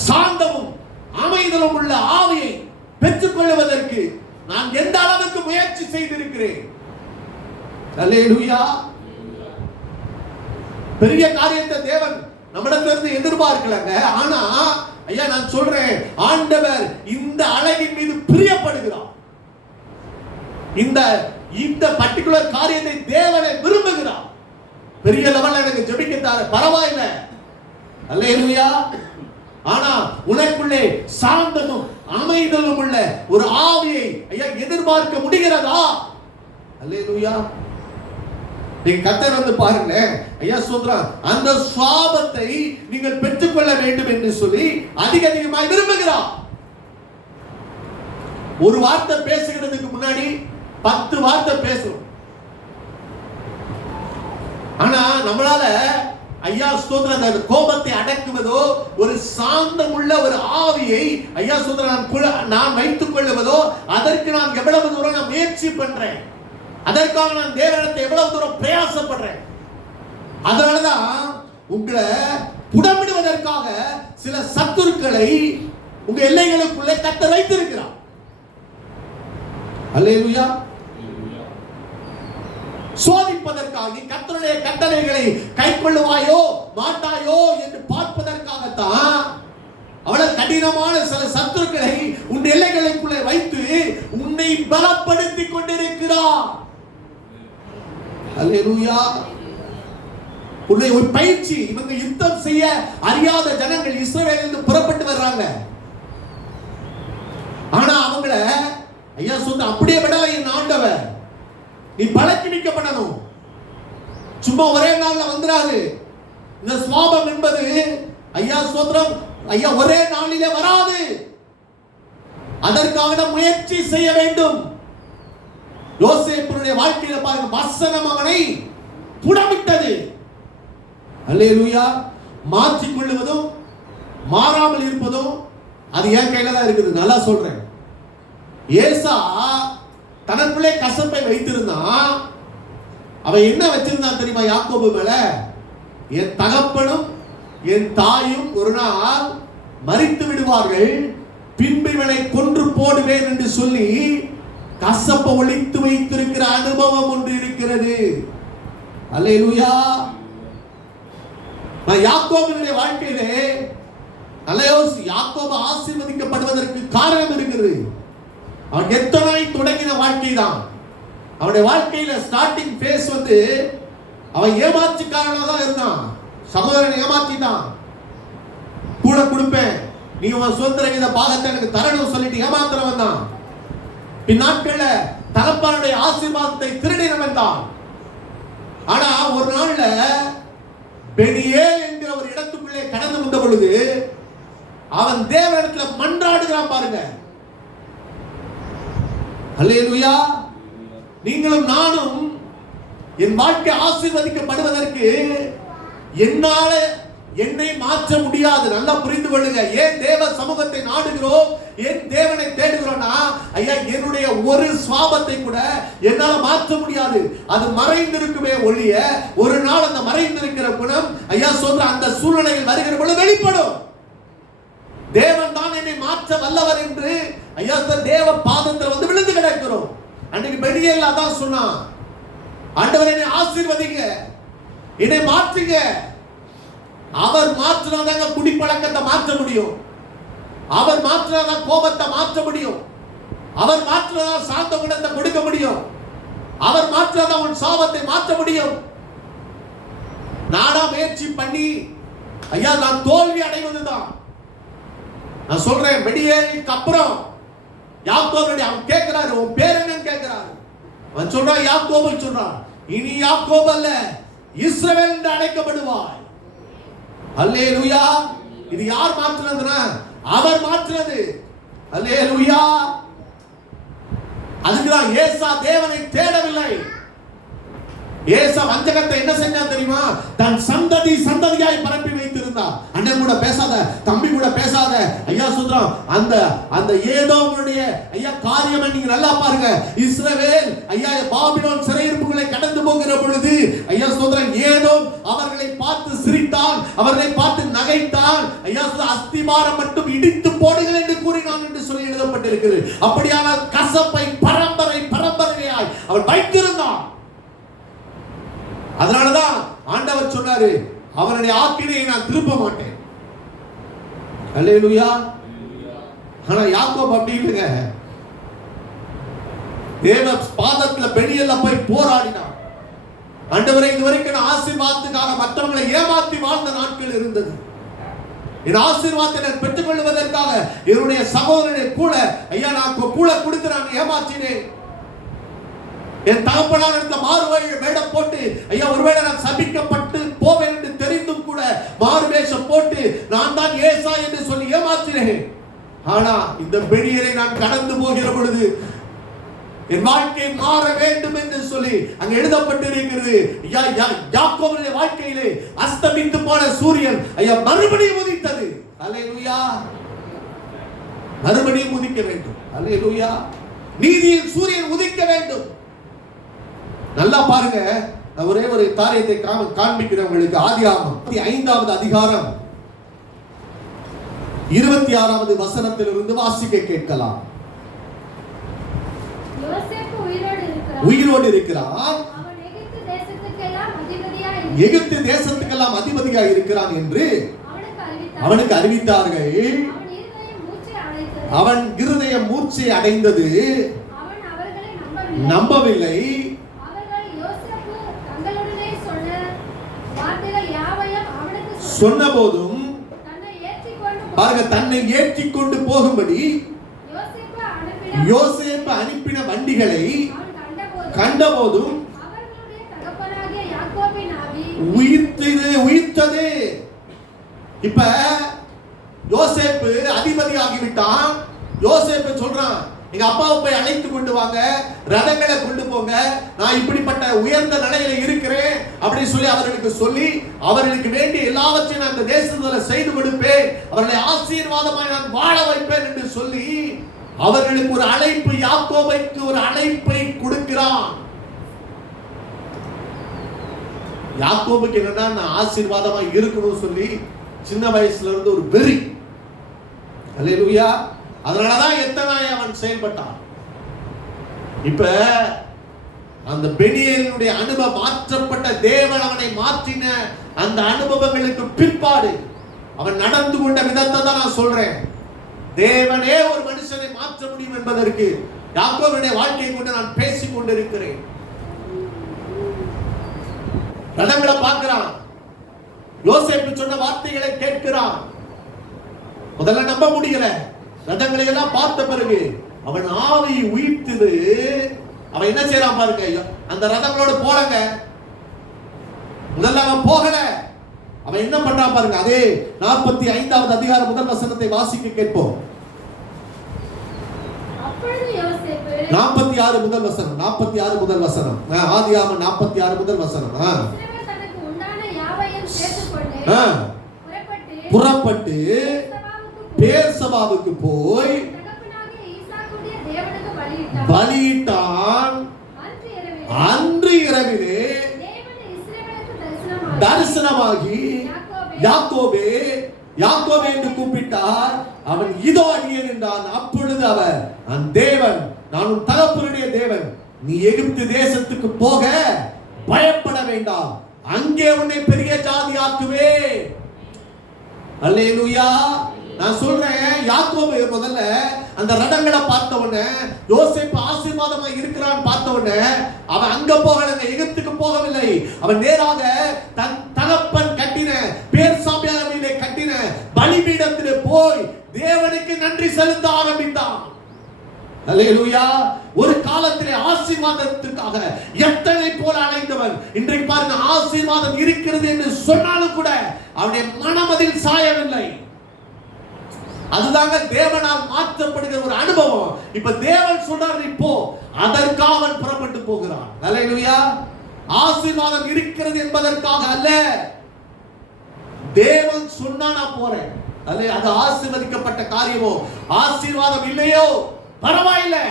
சாந்தமும் அமைதலும் உள்ள ஆவியை பெற்றுக் கொள்வதற்கு நான் எந்த அளவுக்கு முயற்சி செய்திருக்கிறேன். அல்லேலூயா. பெரிய காரியத்தை தேவன் நம்மிடத்திலிருந்து எதிர்பார்க்கலங்க. ஆனா ஐயா நான் சொல்றேன், ஆண்டவர் இந்த அழகின் மீது பிரியப்படுகிறார். இந்த பர்టిక్యులர் காரியத்தை தேவனை விரும்புகிறார். பெரிய லெவல்ல எனக்கு ஜெபிக்கத்தார பரவாயில்லை. அல்லேலூயா. ஆனா உனக்குள்ளே சாந்தமும் அமைதலும் உள்ள ஒரு ஆவியை ஐயா எதிர்பார்க்க முடிகிறதா? அல்லேலூயா. நீங்க கர்த்தர் வந்து பாருங்க ஐயா சொல்றான், அந்த சுவாபத்தை நீங்கள் பெற்றுக்கொள்ள வேண்டும் என்று சொல்லி அதிகமாய் விரும்புகிறார். ஒரு வார்த்தை பேசுகிறதுக்கு முன்னாடி 10 வார்த்தை பேசுறோம். ஆனா நம்மளால ஐயா ஸ்தோத்திரம் அந்த கோபத்தை அடக்குவதோ, ஒரு சாந்தம் உள்ள ஒரு ஆவியை ஐயா ஸ்தோத்திரம் நான் வைத்துக் கொள்வதோ, அதற்கு நான் எவ்வளவு தூரம் நான் முயற்சி பண்றேன், அதற்காக நான் தேவனிடத்தை எவ்வளவு தூரம் பிரயாசப்படுறேன். அதனாலதான் உங்களை புடமிடுவதற்காக சில சத்துருக்களை உங்க எல்லைகளுக்குள்ளே கர்த்தர் வைத்திருக்கிறார். அல்லேலூயா. சோதிப்பதற்காக, நீ கர்த்தருடைய கட்டளைகளை கைக்கொள்ளுவாயோ மாட்டாயோ என்று பார்ப்பதற்காகத்தான் அவ்வளவு கடினமான சில சத்துருக்களை உன் எல்லைகளுக்குள்ளே வைத்து உன்னை பலப்படுத்திக் கொண்டிருக்கிறார். அல்லேலூயா. உன்னை ஒரு பயிற்சி. இவங்க யுத்தம் செய்ய அறியாத ஜனங்கள் இஸ்ரவேலிலிருந்து புறப்பட்டு வர்றாங்க. ஆனா அவங்கள ஐயா சொன்ன அப்படியே விடலை என் ஆண்டவர். நீ பழக்கிவிக்கப்படணும். சும்மா ஒரே நாள்ல வந்துராது. இந்த சுவாபம் என்பது ஐயா ஸ்தோத்திரம் ஐயா ஒரே நாளிலே வராது. அதற்காக முயற்சி செய்ய வேண்டும். யோசேப்புடைய வாழ்க்கையில பாருங்க, வசனம் அவனை புடமிட்டது. அல்லேலூயா. மாற்றிக் கொள்வதும் மாறாமல் இருப்பதும் அது என் கையில தான் இருக்குது. நல்லா சொல்றேன். ஏசா தனக்குள்ளே கசப்பை வைத்திருந்தான். அவன் என்ன வச்சிருந்தான் தெரியுமா? யாக்கோபு மேல, என் தகப்பனும் என் தாயும் ஒரு நாள் மரித்து விடுவார்கள், பின்பு இவனை கொன்று போடுவேன் என்று சொல்லி கசப்பை ஒளித்து வைத்திருக்கிற அனுபவம் ஒன்று இருக்கிறது. அல்லேலூயா. யாக்கோபுடைய வாழ்க்கையிலே யாக்கோபு ஆசீர்வதிக்கப்படுவதற்கு காரணம் இருக்கிறது. அவன் எத்தனை தொடங்கின வாழ்க்கை தான். அவனுடைய வாழ்க்கையில ஸ்டார்டிங் பேஸ் வந்து அவன் ஏமாற்றுக்காரனாக தான் இருந்தான். சகோதரன் ஏமாற்றிட்டான். கூட கொடுப்பேன், நீ உன் சுதந்திர வித பாகத்தை எனக்கு தரணும் சொல்லிட்டு ஏமாத்திரவன் தான். பின்னாட்கள்ல தகப்பனுடைய ஆசீர்வாதத்தை திருடினவன் தான். ஆனா ஒரு நாள்ல பெனியேல் என்கிற ஒரு இடத்துக்குள்ளே கடந்து வந்த பொழுது அவன் தேவனிடத்துல மன்றாடுகிறான் பாருங்க. அல்லேலூயா. நீங்களும் நானும் என் வாழ்க்கை ஆசீர்வதிக்கப்படுவதற்கு என்னால என்னை மாற்ற முடியாது. நல்லா புரிந்து கொள்ளுங்க. ஏன் தேவ சமூகத்தை நாடுகிறோம், ஏன் தேவனை தேடுகிறோம்னா ஐயா என்னுடைய ஒரு சுவாபத்தை கூட என்னால மாற்ற முடியாது. அது மறைந்திருக்குமே ஒழிய ஒரு நாள் அந்த மறைந்திருக்கிற குணம் ஐயா சொல்ற அந்த சூழ்நிலையில் வருகிற பொழுது வெளிப்படும். தேவன் தான் என்னை மாற்ற வல்லவர் என்று ஐயா தேவ பாதத்தில் வந்து விழுந்து கிடக்கிறோம். அன்றைக்கு பெரியல்ல அதான் சொன்னான், ஆண்டவர் என்னை ஆசீர்வதிங்க, என்னை மாற்றுங்க. அவர் மாற்றினாதாங்க குடிப்பழக்கத்தை மாற்ற முடியும். அவர் மாற்றினாதான் கோபத்தை மாற்ற முடியும். அவர் மாற்றினாதான் சாந்த குணத்தை கொடுக்க முடியும். அவர் மாற்றினாதான் உன் சாபத்தை மாற்ற முடியும். நானா முயற்சி பண்ணி ஐயா நான் தோல்வி அடைவதுதான். நான் சொல்றேன், வெளியேறிக்கு அப்புறம் யாக்கோபுடைய அவன் கேட்கிறாரு, உன் பேர் என்னன்னு கேட்கிறாரு. அவன் சொல்றான், யாக்கோபு சொல்றான், இனி யாக்கோபு அல்ல இஸ்ரவேல் என்று அழைக்கப்படுவாய். அல்லேலூயா. இது யார் மாற்றினதுன்னா அவர் மாற்றினது. அல்லேலூயா. அதுக்குதான் ஏசா தேவனை தேடவில்லை. ஏசா வஞ்சகத்தை என்ன செஞ்சான் தெரியுமா? தன் சந்ததியாய் பரப்பி வைத்திருந்தான். அண்ணன் கூட பேசாத, தம்பி கூட பேசாத. ஐயா சொல்றான், அந்த ஏதோமுடைய ஐயா காரியம் நீங்க நல்லா பாருங்க. இஸ்ரவேல் ஐயா பாபிலோன் சிறையிருப்புகளை கடந்து போகிற பொழுது ஐயா சொல்றான், ஏதோம் அவர்களை பார்த்து சிரித்தான், அவர்களை பார்த்து நகைத்தான். ஐயா சொல்ற அஸ்திபாரம் மட்டும் இடித்து போடுங்கள் என்று கூறினான் என்று சொல்லி எழுதப்பட்டிருக்கிறது. அப்படியானால் கசப்பை பரம்பரையாய் அவன் வைத்திருந்தான். அதனாலதான் ஆண்டவர் சொன்னாரு, அவனுடைய ஆக்கினையை நான் திருப்ப மாட்டேன். அல்லேலூயா. ஆனா யாக்கோபு அப்படி இல்லைங்க. தேவ பாதத்துல பெனியல்ல போய் போராடினான். ஆண்டவரே, இதுவரைக்கும் நான் ஆசீர்வாதத்துக்காக மற்றவங்களை ஏமாத்தி வாழ்ந்த நாட்கள் இருந்தது. என் ஆசீர்வாதத்தை நான் பெற்றுக் கொள்வதற்காக என்னுடைய சகோதரனை கூட ஐயா நான் கூட கொடுத்து நான் ஏமாற்றினேன். என் தகப்பனார் இருந்த மாறுவேஷம் வேடம் போட்டு ஐயா ஒருவேளை நான் சபிக்கப்பட்டு போவேன் என்று தெரிந்தும் கூட மாறுவேஷம் போட்டு நான் தான் ஏசா என்று சொல்லி ஏமாற்றினேன். ஆனா இந்த பெரியரை நான் கடந்து போகிற பொழுது என் வாழ்க்கை மாற வேண்டும் என்று சொல்லி அங்க எழுதப்பட்டிருக்கிறது. யாக்கோபுடைய வாழ்க்கையிலே அஸ்தமித்து போன சூரியன் ஐயா மறுபடியும் உதித்தது. அல்லேலூயா. மறுபடியும் உதிக்க வேண்டும். அல்லேலூயா. நீதியின் சூரியன் உதிக்க வேண்டும். நல்லா பாருங்க, நான் ஒரே ஒரு காரியத்தை காண்பிக்கிறேன் உங்களுக்கு. ஆதியாகமம் 5வது அதிகாரம் 26வது வசனத்திலிருந்து வாசிக்க கேட்கலாம். யோசேப்பு உயிரோடு இருக்கிறான். அவன் எகிப்து தேசத்துக்கெல்லாம் அதிபதியாய் இருக்கிறான் என்று அவனுக்கு அறிவித்தார்கள். அவன் இருதயம் மூர்ச்சை அடைந்தது. அவன் அவர்களை நம்பவில்லை. சொன்னபோதும் பாருங்க, தன்னை ஏற்றிக்கொண்டு போகும்படி யோசேப்பு அனுப்பின வண்டிகளை கண்டபோதும் உயிர்த்தது. இப்ப யோசேப்பு அதிபதி ஆகிவிட்டான். யோசேப்பு சொல்றான், எங்க அப்பாவை போய் அழைத்து கொண்டு வாங்க, ரதங்களை கொண்டு போங்க, நான் இப்படிப்பட்ட உயர்ந்த நிலையில இருக்கிறேன் அப்படின்னு சொல்லி அவர்களுக்கு வேண்டிய எல்லாவற்றையும் நான் இந்த தேசத்துல செய்து கொடுப்பேன், அவர்களை ஆசீர்வாதமாய் நான் வாழ வைப்பேன் என்று சொல்லி அவர்களுக்கு ஒரு அழைப்பு, யாக்கோபுக்கு ஒரு அழைப்பை கொடுக்கிறான். யாக்கோபுக்கு என்னன்னா நான் ஆசீர்வாதமா இருக்கணும் சொல்லி சின்ன வயசுல இருந்து ஒரு வெறி. அல்லேலூயா. அதனாலதான் எத்தனாய் அவன் செயல்பட்டான். இப்ப அந்த பெனியேலுடைய அனுபவம் மாற்றப்பட்ட தேவன் அவனை மாற்றின அந்த அனுபவங்களுக்கு பிற்பாடு அவன் நடந்து கொண்ட விதத்தை தான் நான் சொல்றேன். தேவனே ஒரு மனுஷனை மாற்ற முடியும் என்பதற்கு யாக்கோபுடைய வாழ்க்கையை கொண்டு நான் பேசிக் கொண்டிருக்கிறேன். ரதங்களை பார்க்கிறான், யோசேப்பு சொன்ன வார்த்தைகளை கேட்கிறான். முதல்ல நம்ப முடியல. ரதங்களை எல்லாம் பார்த்த பிறகு அவன் ஆவி உயிர்த்தது. அவன் என்ன செய்யறான் பாருங்க, அந்த ரதங்களோட போறாங்க. முதல்ல அவன் போகல, அவன் என்ன பண்றான் பாருங்க. அதே 45வது அதிகாரம் முதல் வசனத்தை வாசிக்க கேட்போம். 46 முதல் வசனம். 46 முதல் வசனம். ஆதியாகமம் 46 முதல் வசனம். புறப்பட்டு பேர்சபாவுக்கு போய் பலியிட்டான். அன்று இரவிலே தரிசனமாகி யாக்கோபே யாக்கோபே என்று கூப்பிட்டார். அவன் இதோ அடியேன் என்றான். அப்பொழுது அவர், அந்த தேவன், நான் உன் தகப்பனுடைய தேவன், நீ எகிப்து தேசத்துக்கு போக பயப்பட வேண்டாம், அங்கே உன்னை பெரிய ஜாதி ஆக்குவேன். அல்லேலூயா. நான் சொல்றேன், யாக்கோபு முதல்ல அந்த ரதங்களை பார்த்த உடனே, யோசேப்பு ஆசீர்வாதமா இருக்கிறான் பார்த்த உடனே அவன் அங்க போகல, எகிப்துக்கு போகவில்லை. அவன் நேராக தன் தகப்பன் கட்டின பேர்சாபியாவின் பலிபீடத்திலே போய் தேவனுக்கு நன்றி செலுத்த ஆரம்பித்தான். அல்லேலூயா. ஒரு காலத்திலே ஆசீர்வாதத்திற்காக எத்தனை போல அழைத்தவன் இன்றைக்கு பாருங்க, ஆசீர்வாதம் இருக்கிறது என்று சொன்னாலும் கூட அவனுடைய மனம் அதில் சாயவில்லை. அதுதாங்க தேவனால் மாற்றப்படுகிற ஒரு அனுபவம். இப்ப தேவன் சொல்றார், இப்போ அதற்காக அவன் புறப்பட்டு போகிறான். அல்லேலூயா. ஆசீர்வாதம் இருக்கிறது என்பதற்காக அல்ல, தேவன் சொன்னா நான் போறேன். அல்ல, அது ஆசீர்வதிக்கப்பட்ட காரியமோ ஆசீர்வாதம் இல்லையோ பரவாயில்லை,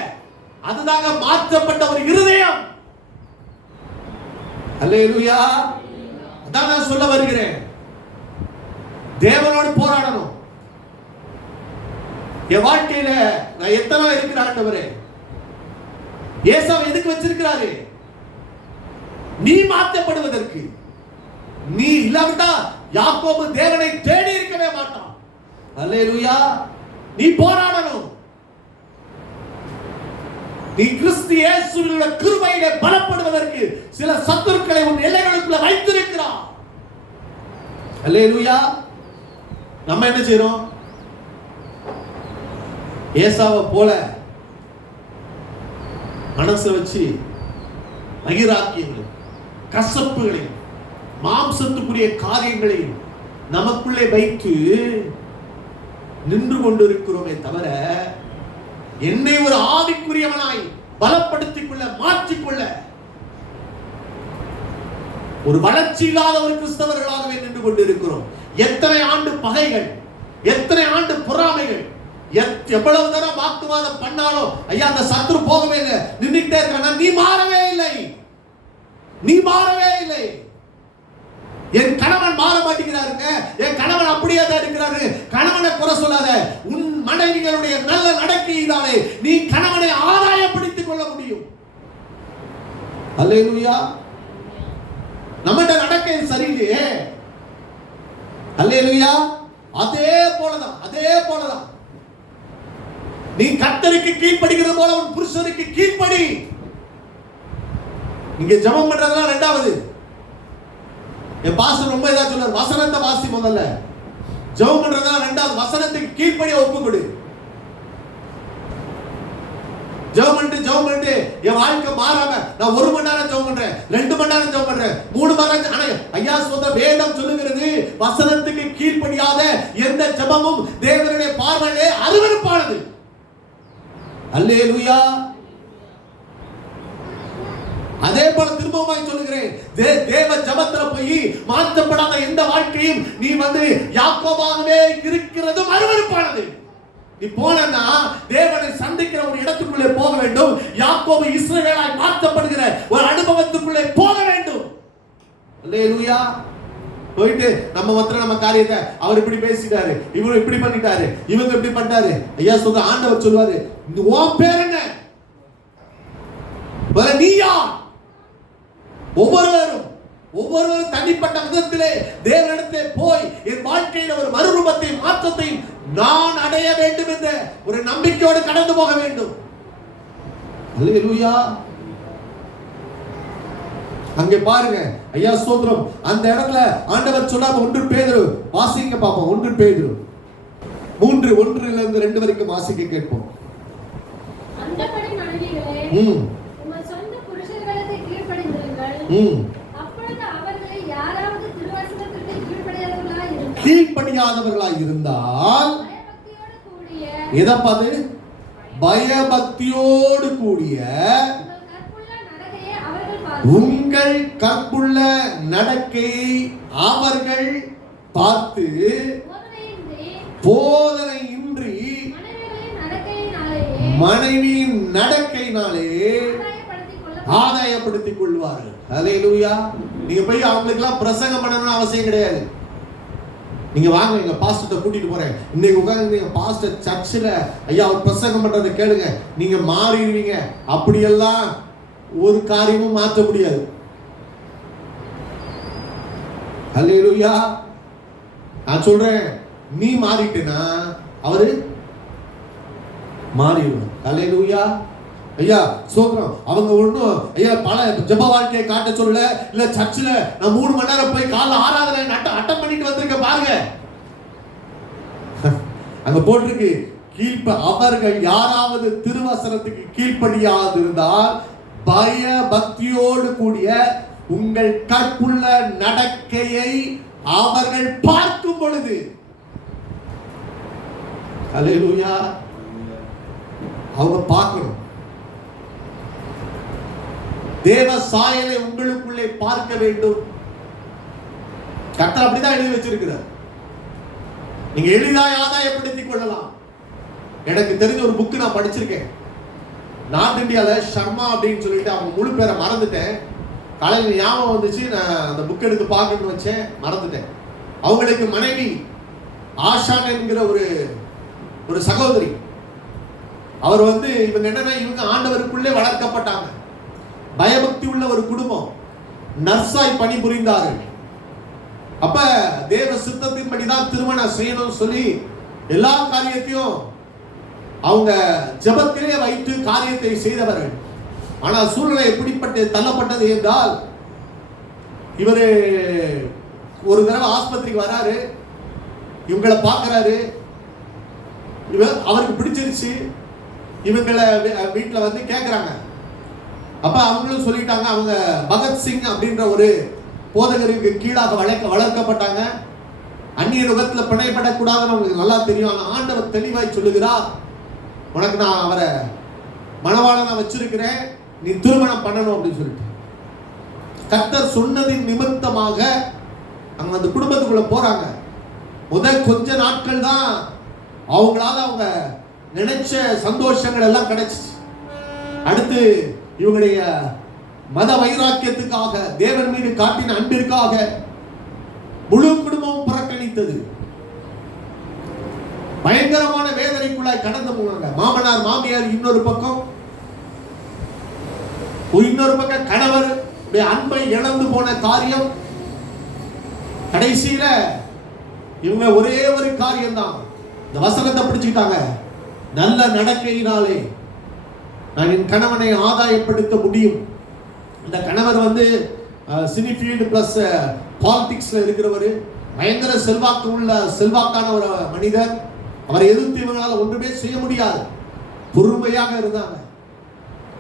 அதுதாங்க மாற்றப்பட்ட ஒரு இருதயம். அல்லேலூயா. அதான் நான் சொல்ல வருகிறேன், தேவனோடு போராடணும். என் வாழ்க்கையில நான் எத்தனை இருக்கிற ஆண்டவரே, ஏசாவை எதுக்கு வச்சிருக்கிறாரு? நீ மாற்றப்படுவதற்கு. நீ இல்லாவிட்டா யாக்கோபு தேவனை தேடி இருக்கவே மாட்டான். அல்லேலூயா. நீ போராடணும். நீ கிறிஸ்து இயேசுவில் உள்ள கிருபையிலே பலப்படுவதற்கு சில சத்துருக்களை உன் எல்லைகளுக்குள்ள வைத்திருக்கிறார். அல்லேலூயா. நம்ம என்ன செய்றோம்? ஏசாவை போல மனசு வச்சு வைராக்கியங்கள், கசப்புகளையும், மாம்சத்துக்குரிய காரியங்களையும் நமக்குள்ளே வைத்து நின்று கொண்டிருக்கிறோமே தவிர, என்னை ஒரு ஆவிக்குரியவனாய் பலப்படுத்திக் கொள்ள, மாற்றிக்கொள்ள ஒரு வளர்ச்சி இல்லாத ஒரு கிறிஸ்தவர்களாகவே நின்று கொண்டிருக்கிறோம். எத்தனை ஆண்டு பகைகள், எத்தனை ஆண்டு பொறாமைகள், எவ்வளவு தரம் வாக்குவாதம் பண்ணாலும் ஐயா அந்த சத்துரு போகவே இல்லை, நின்றுட்டே இருக்கான. நீ மாறவே இல்லை, நீ மாறவே இல்லை. என் கணவன் மாற மாட்டேங்கிறாருங்க, என் கணவன் அப்படியே தான் இருக்கிறாரு. கணவனை குறை சொல்லாத. உன் மனைவிகளுடைய நல்ல நடக்கையினாலே நீ கணவனை ஆதாயப்படுத்திக் கொள்ள முடியும். அல்லேலூயா. நம்மகிட்ட நடக்கை சரியில்லையே. அல்லேலூயா. அதே போலதான், அதே போலதான். நீ கர்த்தருக்கு கீழ்ப்படிகிறது போல உன் புருஷனுக்கு கீழ்ப்படி. நீங்க ஜெபம் பண்றதெல்லாம் இரண்டாவது. என் பாஸ்டர் ரொம்ப இதா சொல்றார், வசனத்தை வாசி முதல்ல, ஜெபம் பண்றதெல்லாம் இரண்டாவது. வசனத்துக்கு கீழ்ப்படிய ஒப்புக்கொடு. ஜெபம் பண்ணிட்டு என் வாழ்க்கை மாறாம நான் 1 மணி நேரம் ஜெபம் பண்றேன், 2 மணி நேரம் ஜெபம் பண்றேன், 3 மணி நேரம். ஆனா ஐயா சொல்ற வேதம் சொல்லுகிறது, வசனத்துக்கு கீழ்ப்படியாத எந்த ஜெபமும் தேவனுடைய பார்வையிலே அருவருப்பானது. அல்லேலூயா. அதே போல திரும்பவும் சொல்லுகிறேன், தேவ ஜெபத்துல போய் மாற்றப்படாத எந்த வாழ்க்கையும் நீ யாக்கோபாகவே இருக்கிறது அருவருப்பானது. நீ போனா தேவனை சந்திக்கிற ஒரு இடத்துக்குள்ளே போக வேண்டும். யாக்கோபு இஸ்ரவேலாய் மாற்றப்படுகிற ஒரு அனுபவத்துக்குள்ளே போக வேண்டும். அல்லேலூயா. போயிட்டு நம்ம காரியத்தை அவர் இப்படி பேசிட்டாரு, இவரு இப்படி பண்ணிட்டாரு, இவங்க இப்படி பண்ணிட்டாரு. ஐயா சொல்ற ஆண்டவர் சொல்வாரு, உன் பேர் என்ன? நீயா? ஒவ்வொருவரும் தனிப்பட்ட விதத்திலே தேவனிடத்திலே போய் என் வாழ்க்கையில ஒரு மறுரூபத்தை, மாற்றத்தை நான் அடைய வேண்டும் என்ற ஒரு நம்பிக்கையோடு கடந்து போக வேண்டும். அல்லேலூயா. அங்கே பாருங்க ஐயா ஸ்தோத்திரம். அந்த இடத்துல ஆண்டவர் சொல்லாம 1 பேதுரு வாசிக்க பாப்போம். 1 பேதுரு 3:1 2 வரைக்கும் வாசிக்க கேட்போம். அந்தபடி மனைவிகளே, உங்கள் சொந்த புருஷர்களுக்கு கீழ்ப்படிந்திருங்கள். அப்பொழுது அவர்களில் யாராவது திருவசனத்திற்கு கீழ்ப்படியாதவர்களாய் இருந்தால் பயபக்தியோடு கூடிய, எதப்பது? பயபக்தியோடு கூடிய உங்கள் கற்புள்ள நடக்கையை அவர்கள் பார்த்து போதனையின்றி மனைவியின் நடக்கையினாலே ஆதாயப்படுத்திக் கொள்வார்கள். அல்லேலூயா. நீங்க போய் அவங்களுக்கு எல்லாம் பிரசங்கம் பண்ணணும்னு அவசியம் கிடையாது. நீங்க வாங்க, எங்க பாஸ்டரை கூட்டிட்டு போறேன், இன்னைக்கு உட்கார்ந்து நீங்க பாஸ்டர் சர்ச்சில் ஐயா அவர் பிரசங்கம் பண்றதை கேளுங்க, நீங்க மாறிடுவீங்க. அப்படியெல்லாம் ஒரு காரியமும் மாற்ற முடியாது. அல்லேலூயா. நான் சொல்றேன், நீ மாறிட்டேனா அவரு மாறிடுவார். அல்லேலூயா. ஐயா சோத்திரம். அவங்க ஒன்றும் ஐயா பல ஜெப வாழ்க்கையை காட்ட சொல்ல, இல்ல சர்ச்சில் நான் 3 மணி நேரம் போய் காலைல ஆராதனை அட்டம் பண்ணிட்டு வந்திருக்கேன் பாருங்க. அங்க போட்டிருக்கு, அவர்கள் யாராவது திருவசனத்துக்கு கீழ்ப்படியாது இருந்தால் பய பக்தியோடு கூடிய உங்கள் கற்புள்ள நடக்கையை அவர்கள் பார்க்கும் பொழுது, அல்லேலூயா, அவங்க பார்க்கணும். தேவ சாயலை உங்களுக்குள்ளே பார்க்க வேண்டும். கர்த்தர் அப்படிதான் எழுதி வச்சிருக்கிறார். நீங்க எளிதாய் ஆதாயப்படுத்திக் கொள்ளலாம். எனக்கு தெரிஞ்ச ஒரு புக்கு நான் படிச்சிருக்கேன். நார்த் இந்தியால சர்மா அப்படின்னு சொல்லிட்டு, அவங்க முழு பேரை மறந்துட்டேன். காலையில் ஞாபகம் வந்துச்சு, நான் அந்த புக் எடுத்து பார்க்கணும்னு வச்சேன், மறந்துட்டேன். அவங்களுக்கு மனைவி ஆஷான் என்கிற ஒரு சகோதரி. அவர் இவங்க என்னன்னா, இவங்க ஆண்டவருக்குள்ளே வளர்க்கப்பட்டாங்க. பயபக்தி உள்ள ஒரு குடும்பம். நர்ஸாய் பணிபுரிந்தார்கள். அப்ப தேவ சித்தத்தின்படி தான் திருமணம் செய்யணும்னு சொல்லி எல்லா காரியத்தையும் அவங்க ஜெபத்திலே வைத்து காரியத்தை செய்தவர்கள். ஆனால் சூழ்நிலை எப்படிப்பட்டு தள்ளப்பட்டது என்றால், இவரு ஒரு தடவை ஆஸ்பத்திரிக்கு வராரு, இவங்களை பார்க்கிறாரு, அவருக்கு பிடிச்சிருச்சு. இவங்களை வீட்டில் கேட்குறாங்க. அப்ப அவங்களும் சொல்லிட்டாங்க, அவங்க பகத்சிங் அப்படின்ற ஒரு போதகருக்கு கீழாக வளர்க்கப்பட்டாங்க. அந்நிய நுகத்தில் பிணைப்படக்கூடாதுன்னு அவங்களுக்கு நல்லா தெரியும். ஆனால் ஆண்டவர் தெளிவாய் சொல்லுகிறார், உனக்கு நான் அவரை மணவாளனா வச்சிருக்கிறேன், நீ திருமணம் பண்ணணும் அப்படின்னு சொல்லிட்டு கர்த்தர் சொன்னதின் நிமித்தமாக அங்க அந்த குடும்பத்துக்குள்ள போறாங்க. முதல் கொஞ்ச நாட்கள் தான் அவங்களால அவங்க நினைச்ச சந்தோஷங்கள் எல்லாம் கிடைச்சிச்சு. அடுத்து இவங்களுடைய மத வைராக்கியத்துக்காக, தேவன் மீது காட்டின அன்பிற்காக முழு குடும்பமும் புறக்கணித்தது. பயங்கரமான வேதனைக்குள்ளாய் கடந்து போனாங்க. மாமனார் மாமியார் இன்னொரு பக்கம், கணவர் அன்பை இழந்து போன காரியம். கடைசியில இவங்க ஒரே ஒரு காரியம் தான், இந்த வசனத்தை பிடிச்சுக்கிட்டாங்க, நல்ல நடக்கையினாலே நான் என் கணவனை ஆதாயப்படுத்த முடியும். இந்த கணவர் சினிஃபீல்டு பிளஸ் பாலிடிக்ஸ்ல இருக்கிறவர், பயங்கர செல்வாக்கான ஒரு மனிதர். அவரை எதிர்த்து இவங்களால ஒன்றுமே செய்ய முடியாது. பொறுமையாக இருந்தாங்க.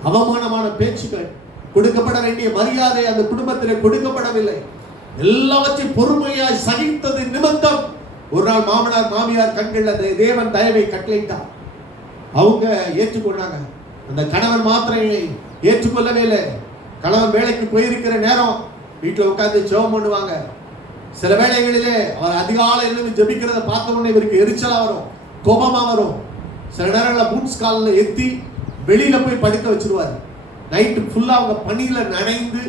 அவமானமான பேச்சுக்கள், கொடுக்கப்பட வேண்டிய மரியாதை அந்த குடும்பத்திலே கொடுக்கப்படவில்லை. எல்லாவற்றையும் பொறுமையாய் சகித்தது நிமித்தம் ஒரு நாள் மாமனார் மாமியார் கண்களில் தேவன் தயவை கட்டளையிட்டார். அவங்க ஏற்றுக்கொண்டாங்க. அந்த கணவன் மாத்திரம் ஏற்றுக்கொள்ளவே இல்லை. கணவன் வேலைக்கு போயிருக்கிற நேரம் வீட்டில் உட்கார்ந்து ஜெபம் பண்ணுவாங்க. சில வேளைகளிலே அவர் அதிகாலையில் ஜெபிக்கிறத பார்த்த உடனே இவருக்கு எரிச்சலா வரும், கோபமா வரும். சில நேரங்களில் பூட்ஸ் காலில் எத்தி வெளியில போய் படுக்க வச்சிருவாரு. நைட்டு ஃபுல்லா அவங்க பணியில நனைந்து,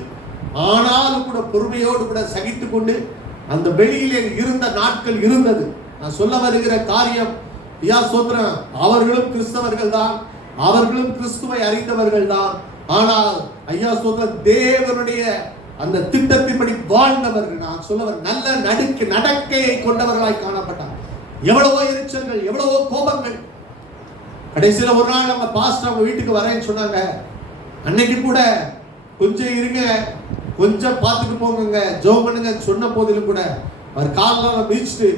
ஆனாலும் கூட பொறுமையோடு கூட சகித்து கொண்டு அந்த வெளியிலே இருந்த நாட்கள் இருந்தது. நான் சொல்ல வருகிற காரியம், ஐயா சோத்ரன், அவர்களும் கிறிஸ்தவர்கள் தான், அவர்களும் கிறிஸ்துவை அறிந்தவர்கள் தான். ஆனால் ஐயா சோத்ரன், தேவனுடைய அந்த திட்டத்தின்படி வாழ்ந்தவர்கள். நான் சொல்லவர் நல்ல நடக்கையை கொண்டவர்களாய் காணப்பட்டார். எவ்வளவோ எரிச்சல்கள், எவ்வளவோ கோபங்கள். கடைசியில் ஒரு நாள் அவங்க பாஸ்டர் அவங்க வீட்டுக்கு வரேன்னு சொன்னாங்க. அன்னைக்கு கூட கொஞ்சம் இருங்க, கொஞ்சம் பார்த்துட்டு போங்க, ஜெபம் பண்ணுங்க சொன்ன போதிலும் கூட அவர் காலெல்லாம் மிதிச்சுட்டு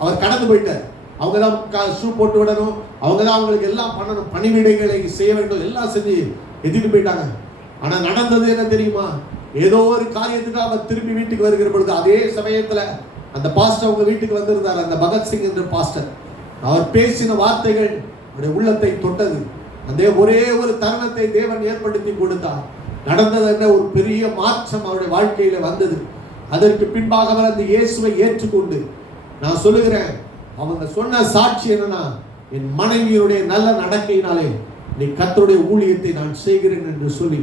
அவர் கடந்து போயிட்டார். அவங்க தான் ஷூ போட்டு விடணும், அவங்க தான் அவங்களுக்கு எல்லாம் பண்ணணும், பணிவிடைகளை செய்ய வேண்டும், எல்லாம் செஞ்சு எதிர்த்து போயிட்டாங்க. ஆனா நடந்தது என்ன தெரியுமா? ஏதோ ஒரு காரியத்துக்கு அவர் திரும்பி வீட்டுக்கு வருகிற பொழுது அதே சமயத்துல அந்த பாஸ்டர் அவங்க வீட்டுக்கு வந்திருந்தார். அந்த பகத்சிங் என்ற பாஸ்டர், அவர் பேசின வார்த்தைகள் அவருடைய உள்ளத்தை தொட்டது. அந்த ஒரே ஒரு தருணத்தை தேவன் ஏற்படுத்தி கொடுத்தார். நடந்தது என்ன, ஒரு பெரிய மாற்றம் அவருடைய வாழ்க்கையில வந்தது. அதற்கு பின்பாக அவர் அந்த இயேசுவை ஏற்றுக்கொண்டு, நான் சொல்லுகிறேன், அவங்க சொன்ன சாட்சி என்னன்னா, என் மனைவியுடைய நல்ல நடக்கையினாலே நீ கர்த்தருடைய ஊழியத்தை நான் செய்கிறேன் என்று சொல்லி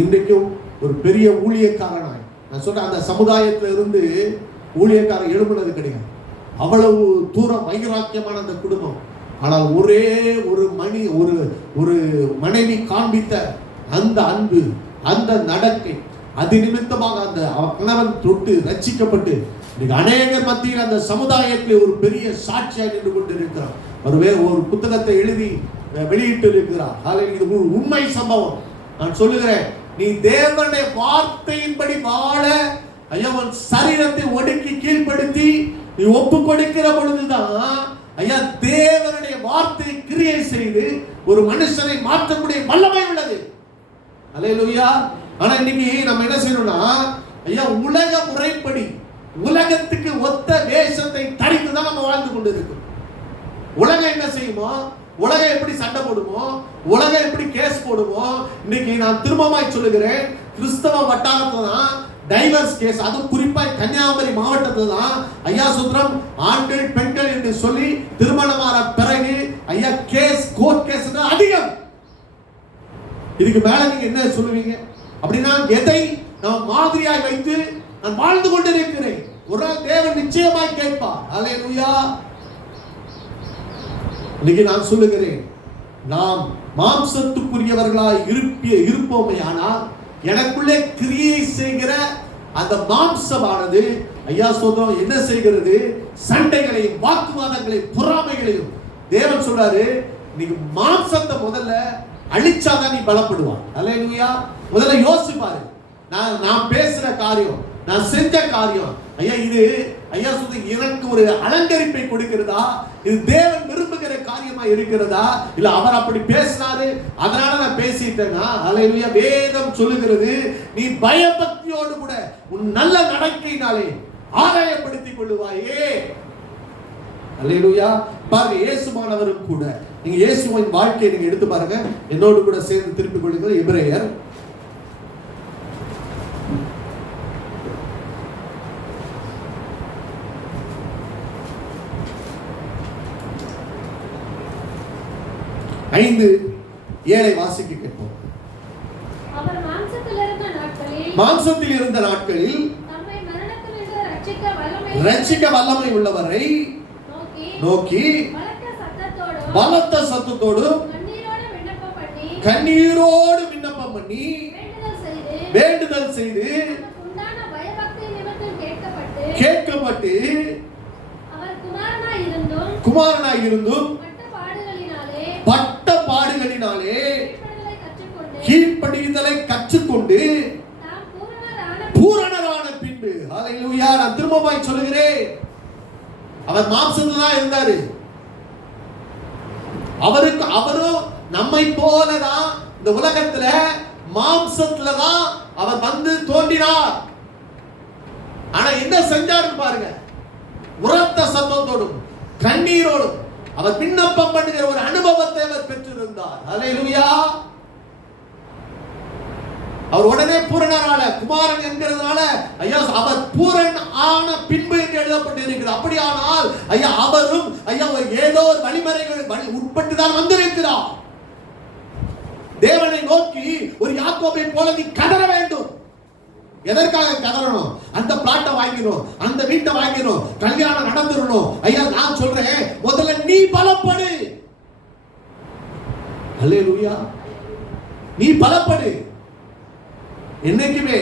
இன்றைக்கும் ஒரு பெரிய ஊழியக்காரனாய், நான் சொல்றேன், அந்த சமுதாயத்தில் இருந்து ஊழியக்காரன் எழுப்புனது கிடையாது. அவ்வளவு தூரம் வைராக்கியமான அந்த குடும்பம். ஆனால் ஒரே ஒரு மனைவி காண்பித்த அந்த அன்பு, அந்த நடக்கை, அது நிமித்தமாக அந்த கணவன் தொட்டு ரட்சிக்கப்பட்டு அநேகர் மத்தியில் அந்த சமுதாயத்தில் ஒரு பெரிய சாட்சியாக நின்று கொண்டிருக்கிறார். ஒரு புத்தகத்தை எழுதி வெளியிட்டு இருக்கிறார். இது ஒரு உண்மை சம்பவம். நான் சொல்லுகிறேன், நீ தேவனுடைய வார்த்தையின்படி வாழ, ஐயா, சரீரத்தை ஒடுக்கி கீழ்ப்படுத்தி நீ ஒப்பு கொடுக்கிற பொழுதுதான் ஐயா தேவனுடைய வார்த்தை கிரியை செய்து ஒரு மனுஷனை மாற்றக்கூடிய வல்லமை உள்ளது. அல்லேலூயா. ஆனா இன்னைக்கு நம்ம என்ன செய்யணும்னா ஐயா உலக முறைப்படி உலகத்துக்கு ஒத்த வேஷத்தை தரித்து தான் நம்ம வாழ்ந்து கொண்டு இருக்கோம். உலகம் என்ன செய்யுமோ, உலகம் எப்படி சண்டை போடுமோ, உலகம் எப்படி கேஸ் போடுமோ, இன்னைக்கு நான் திரும்பமாய் சொல்லுகிறேன், கிறிஸ்தவ வட்டாரத்துல தான் டைவர்ஸ் கேஸ், அதுவும் குறிப்பா கன்னியாகுமரி மாவட்டத்துல தான் ஐயா சுத்ரம் ஆண்கள் பெண்கள் என்று சொல்லி திருமணமான பிறகு ஐயா கேஸ் கோர்ட் கேஸ் அதிகம். இதுக்கு மேல நீங்க என்ன சொல்லுவீங்க? அப்படின்னா எதை நாம் மாதிரியாய் வைத்து நான் வாழ்ந்து கொண்டிருக்கிறேன். ஒரு நாள் தேவன் நிச்சயமாய் கேட்பார். அல்லேலூயா. இன்னைக்கு நான் சொல்லுகிறேன், நாம் மாம்சத்துக்குரியவர்களாய் இருப்போமே ஆனால் எனக்குள்ளே கிரியை செய்கிற அந்த மாம்சமானது ஐயா சொல்றோம் என்ன செய்கிறது? சண்டைகளையும் வாக்குவாதங்களையும் பொறாமைகளையும். தேவன் சொல்றாரு, நீங்க மாம்சத்தை முதல்ல அழிச்சாதான் நீ பலப்படுவான். அல்லேலூயா. முதல்ல யோசிப்பாரு, நான் பேசுற காரியம், நான் செஞ்ச காரியம் ஐயா இது ஐயா சொல்ற எனக்கு ஒரு அலங்கரிப்பை கொடுக்கிறதா, இது தேவன் விரும்புகிற காரியமா இருக்கிறதா, இல்ல அவர் அப்படி பேசினாரு அதனால நான் பேசிட்டேனா? அல்லேலூயா. வேதம் சொல்லுகிறது, நீ பயபக்தியோடு கூட உன் நல்ல நடக்கையினாலே ஆதாயப்படுத்திக் கொள்ளுவாயே. அல்லேலூயா. பாருங்க, இயேசுவானவரும் கூட, நீங்க இயேசுவின் வாழ்க்கையை நீங்க எடுத்து பாருங்க, என்னோடு கூட சேர்ந்து திருப்பிக் கொள்ளுங்கள். எபிரேயர் 5:7 வாசிக்க கேட்போம். அவர் மாம்சத்தில் இருந்த நாட்களில் நம்மை மரணத்திலிருந்து ரட்சிக்க வல்லமை உள்ளவரை நோக்கி பலத்த சத்தத்தோடும் கண்ணீரோடு விண்ணப்பம் பண்ணி வேண்டுதல் செய்து கேட்கப்பட்டு குமாரனாய் இருந்தும் பட்ட பாடுகளினாலே கீழ்ப்படிதலை கற்றுக்கொண்டு பூரணரான பின்பு. அல்லேலூயா. நான் திரும்பமாய் சொல்லுகிறேன், அவர் மாம்சத்துல தான் இருந்தாரு. அவரும் நம்மை போலதான் இந்த உலகத்துல மாம்சத்துல தான் அவர் வந்து தோன்றினார். ஆனா என்ன செஞ்சாரு பாருங்க, உரத்த சத்தத்தோடும் கண்ணீரோடும் அவர் விண்ணப்பம் பண்ணுகிற ஒரு அனுபவத்தை அவர் பெற்றிருந்தார். அல்லேலூயா. அவர் உடனே பூரணரான குமாரன் என்கிறதுனால ஐயா அவர் பூரண ஆன பின்பு என்று எழுதப்பட்டிருக்கிறார். அப்படியானால் ஐயா அவரும் ஐயா ஏதோ ஒரு வழிமுறைகள் உட்பட்டு தான் வந்திருக்கிறார். தேவனை நோக்கி ஒரு யாக்கோபை போல நீ கதற வேண்டும். எதற்காக கதறணும்? அந்த பிளாட்டை வாங்கினோம், அந்த வீட்டை வாங்கினோம், கல்யாணம் நடந்துடணும். ஐயா நான் சொல்றேன், முதல்ல நீ பலப்படு. அல்லேலூயா. நீ பலப்படு. என்னைக்குமே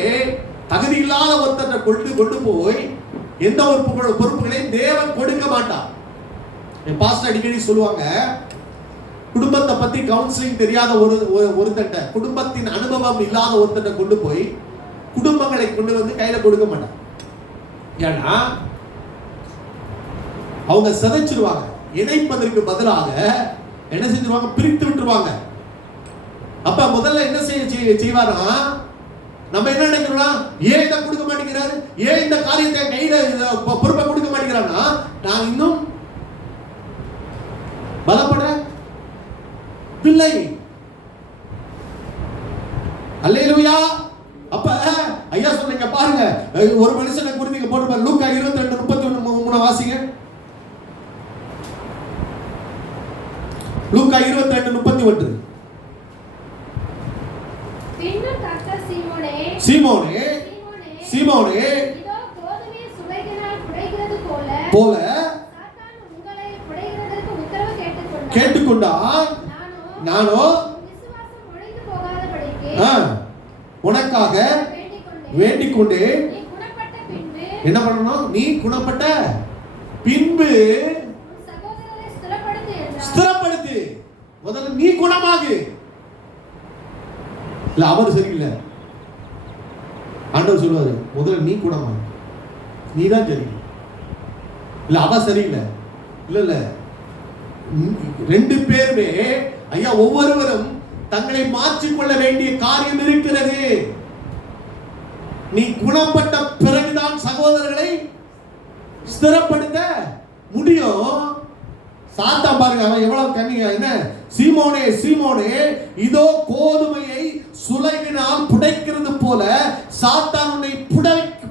தகுதி இல்லாத ஒருத்தரை கொண்டு போய் எந்த ஒரு பொறுப்புகளையும் தேவன் கொடுக்க மாட்டார். என் பாஸ்டர் அடிக்கடி சொல்லுவாங்க, குடும்பத்தை பத்தி கவுன்சிலிங் தெரியாத ஒருத்தட்ட, குடும்பத்தின் அனுபவம் இல்லாத ஒருத்தட்ட கொண்டு போய் குடும்பங்களை கொண்டு வந்து கையில கொடுக்க மாட்டாங்க. ஏன்னா அவங்க சிதைச்சிருவாங்க. இணைப்பதற்கு பதிலாக என்ன செஞ்சிருவாங்க? பிரித்து விட்டுருவாங்க. அப்ப முதல்ல என்ன செய்வாரா? நம்ம என்ன நினைக்கிறோம்? ஏன் இதை கொடுக்க மாட்டேங்கிறாரு, ஏன் இந்த காரியத்தை கையில பொறுப்பை கொடுக்க மாட்டேங்கிறான்னா நான் இன்னும் பலப்படவில்லை. அல்லேலூயா. அப்ப ஐயா சொன்னீங்க பாருங்க, ஒரு மனுஷனை குறித்து போட்டு லூக்கா 22:31 வாசிங்க. லூக்கா 22:31. சீமோனே போல கேட்டுக்கொண்டான், நானோ உனக்காக வேண்டிக் கொண்டு என்ன பண்ணணும்? நீ குணப்பட்ட பின்பு ஸ்திரப்படுத்து. முதல்ல நீ குணமாகு. இல்ல அவர் சரியில்லை, ஆண்டவர் சொல்லுவாரு முதல்ல நீ குணமாகு, நீ தான் சரி. இல்ல அவ சரியில்லை, இல்ல ரெண்டு பேருமே ஐயா ஒவ்வொருவரும் தங்களை மாற்றிக்கொள்ள வேண்டிய காரியம் இருக்கிறது. நீ குணப்பட்ட பிறகுதான் சகோதரர்களை ஸ்திரப்படுத்த முடியும். சாத்தான் பாருங்க, அவன் எவ்வளவு கண்ணியா, என்ன சீமோனே சீமோனே, இதோ கோதுமையை சுளைவினால் புடைக்கிறது போல சாத்தான் உன்னை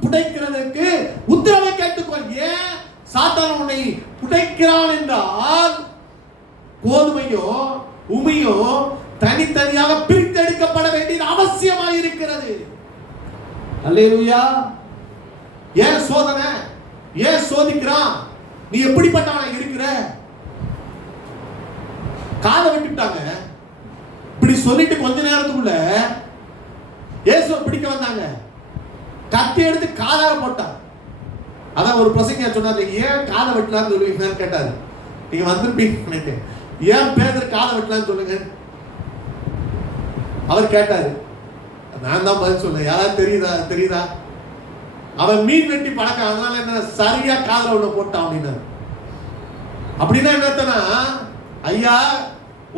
புடைக்கிறதுக்கு உத்தரவை கேட்டுக்கொள். ஏன் சாத்தான் உன்னை புடைக்கிறான் என்றால் கோதுமையோ உமியோ தனித்தனியாக பிரித்தெடுக்கப்பட வேண்டியது அவசியமாக இருக்கிறது. அல்லேலூயா. ஏன் சோதனை, ஏன் சோதிக்கிறான்? நீ எப்படிப்பட்டவனா இருக்கிற? காதை வெட்டிட்டாங்க. இப்படி சொல்லிட்டு கொஞ்ச நேரத்துக்குள்ள இயேசுவை பிடிக்க வந்தாங்க. கத்தி எடுத்து காதார போட்டான். அதான் ஒரு பிரசங்க சொன்னாரு, ஏன் காதை வெட்டலான்னு சொல்லுவீங்கன்னு கேட்டாரு. நீங்க வந்திருப்பீங்க, ஏன் பேதர் காதை வெட்டலான்னு சொல்லுங்க அவர் கேட்டாரு. நான் தான் பதில் சொன்னேன். யாராவது தெரியுதா? அவன் மீன் வெட்டி பழக்கம், அதனால என்ன சரியா காதல உள்ள போட்டான் அப்படின்னா. அப்படின்னா என்னத்தனா, ஐயா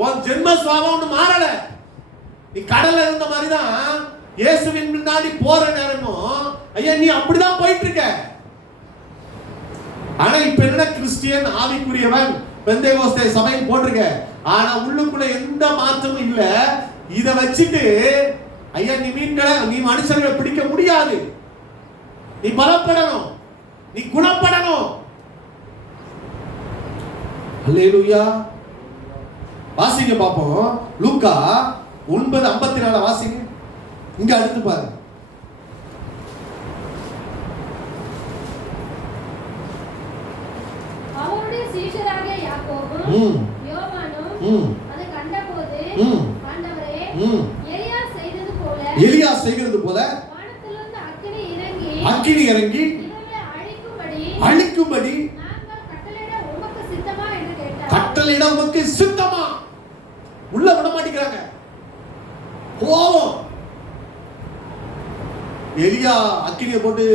உன் ஜென்ம சுவாபம் ஒண்ணு மாறல. நீ கடல்ல இருந்த மாதிரிதான் இயேசுவின் முன்னாடி போற நேரமும் ஐயா நீ அப்படிதான் போயிட்டு இருக்க. ஆனா இப்ப என்ன கிறிஸ்டியன் ஆவிக்குரியவன் பெந்தேகோஸ்தே சபையில் போட்டிருக்க, ஆனா உள்ளுக்குள்ள எந்த மாற்றமும் இல்ல. இத வச்சுட்டு ஐயா நீ மீன்களை, நீ மனுஷர்களை பிடிக்க முடியாது. நீ பலப்படணும், நீ குணப்படணும். அல்லேலூயா. வாசிங்க பாப்போம், லூக்கா 9:54 வாசிங்க. இங்க அடுத்து பாருங்க. அவருடைய சீஷராகிய யாக்கோபும் யோவானும் அதை கண்டபோது, ஆண்டவரே, எலியா செய்கிறது போல வானத்திலிருந்து அக்கினி இறங்கி அழிக்கும்படி கட்டளையிட உமக்கு சித்தமா? உள்ள விட மாட்டேங்கிறாங்க. கோபம். எலியா அக்கினியை போட்டு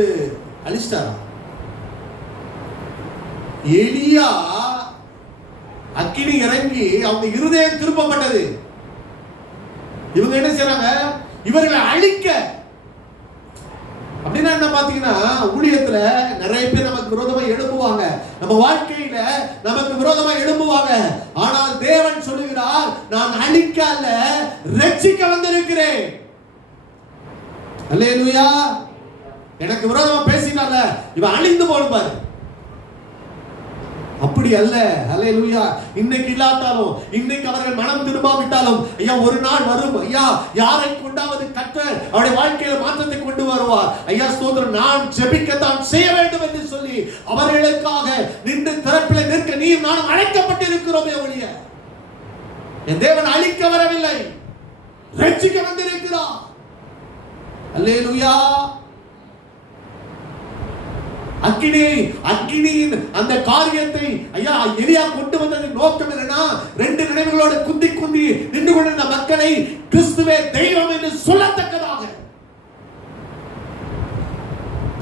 அழிச்சிட்டாரா? எலியா அக்கினி இறங்கி அவங்க இருதயம் திருப்பப்பட்டது. இவங்க என்ன செய்றாங்க? இவர்களை அழிக்க. அப்படின்னா என்ன பாத்தீங்கன்னா, ஊழியத்துல நிறைய பேர் நமக்கு விரோதமா எழும்புவாங்க, நம்ம வாழ்க்கையில நமக்கு விரோதமா எழும்புவாங்க. ஆனால் தேவன் சொல்லுகிறார், நான் அழிக்க அல்ல ரட்சிக்க வந்திருக்கிறேன். அல்லேலூயா. எனக்கு விரோதமா பேசினால இவன் அழிந்து போடுவாரு. அப்படி அல்ல. அல்லேலூயா. இன்னைக்கு இல்லாட்டாலும், இன்னைக்கு அவர்கள் மனம் திரும்பாவிட்டாலும், ஐயா ஒரு நாள் வரும், ஐயா யாரை கொண்டாவது கர்த்தர் அவருடைய வாழ்க்கையில மாற்றத்தை கொண்டு வருவார். ஐயா ஸ்தோத்திரம். நான் ஜெபிக்கத்தான் செய்ய வேண்டும் என்று சொல்லி அவர்களுக்காக நின்று திறப்பிலே நிற்க நீர் நானும் அழைக்கப்பட்டிருக்கிறோமே ஒழிய என் தேவன் அழிக்க வரவில்லை, ரட்சிக்க வந்திருக்கிறார். அல்லேலூயா. அக்கினியின் அந்த காரியத்தை ஐயா எலியா கொண்டு வந்ததின் நோக்கம் என்னன்னா, ரெண்டு நினைவுகளோடு குந்தி நின்று கொண்டிருந்த மக்களை கிறிஸ்துவே தெய்வம் என்று சொல்லத்தக்கதாக.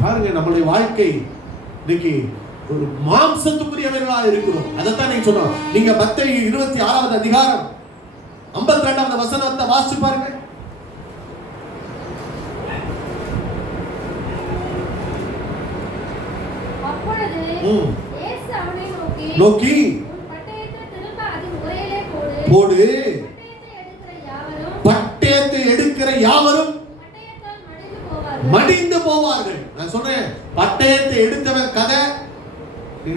பாருங்க, நம்மளுடைய வாழ்க்கை இன்னைக்கு ஒரு மாம்சத்துக்குரியவர்களாக இருக்கிறோம். அதைத்தான் நீங்க சொன்னோம். நீங்க மத்தேயு 26வது அதிகாரம் 52வது வசனத்தை வாசிச்சு பாருங்க. நோக்கி போடு, பட்டயத்தை எடுக்கிற யாவரும் மடிந்து போவார்கள். நான் சொல்றேன், பட்டயத்தை எடுத்தவன் கதை.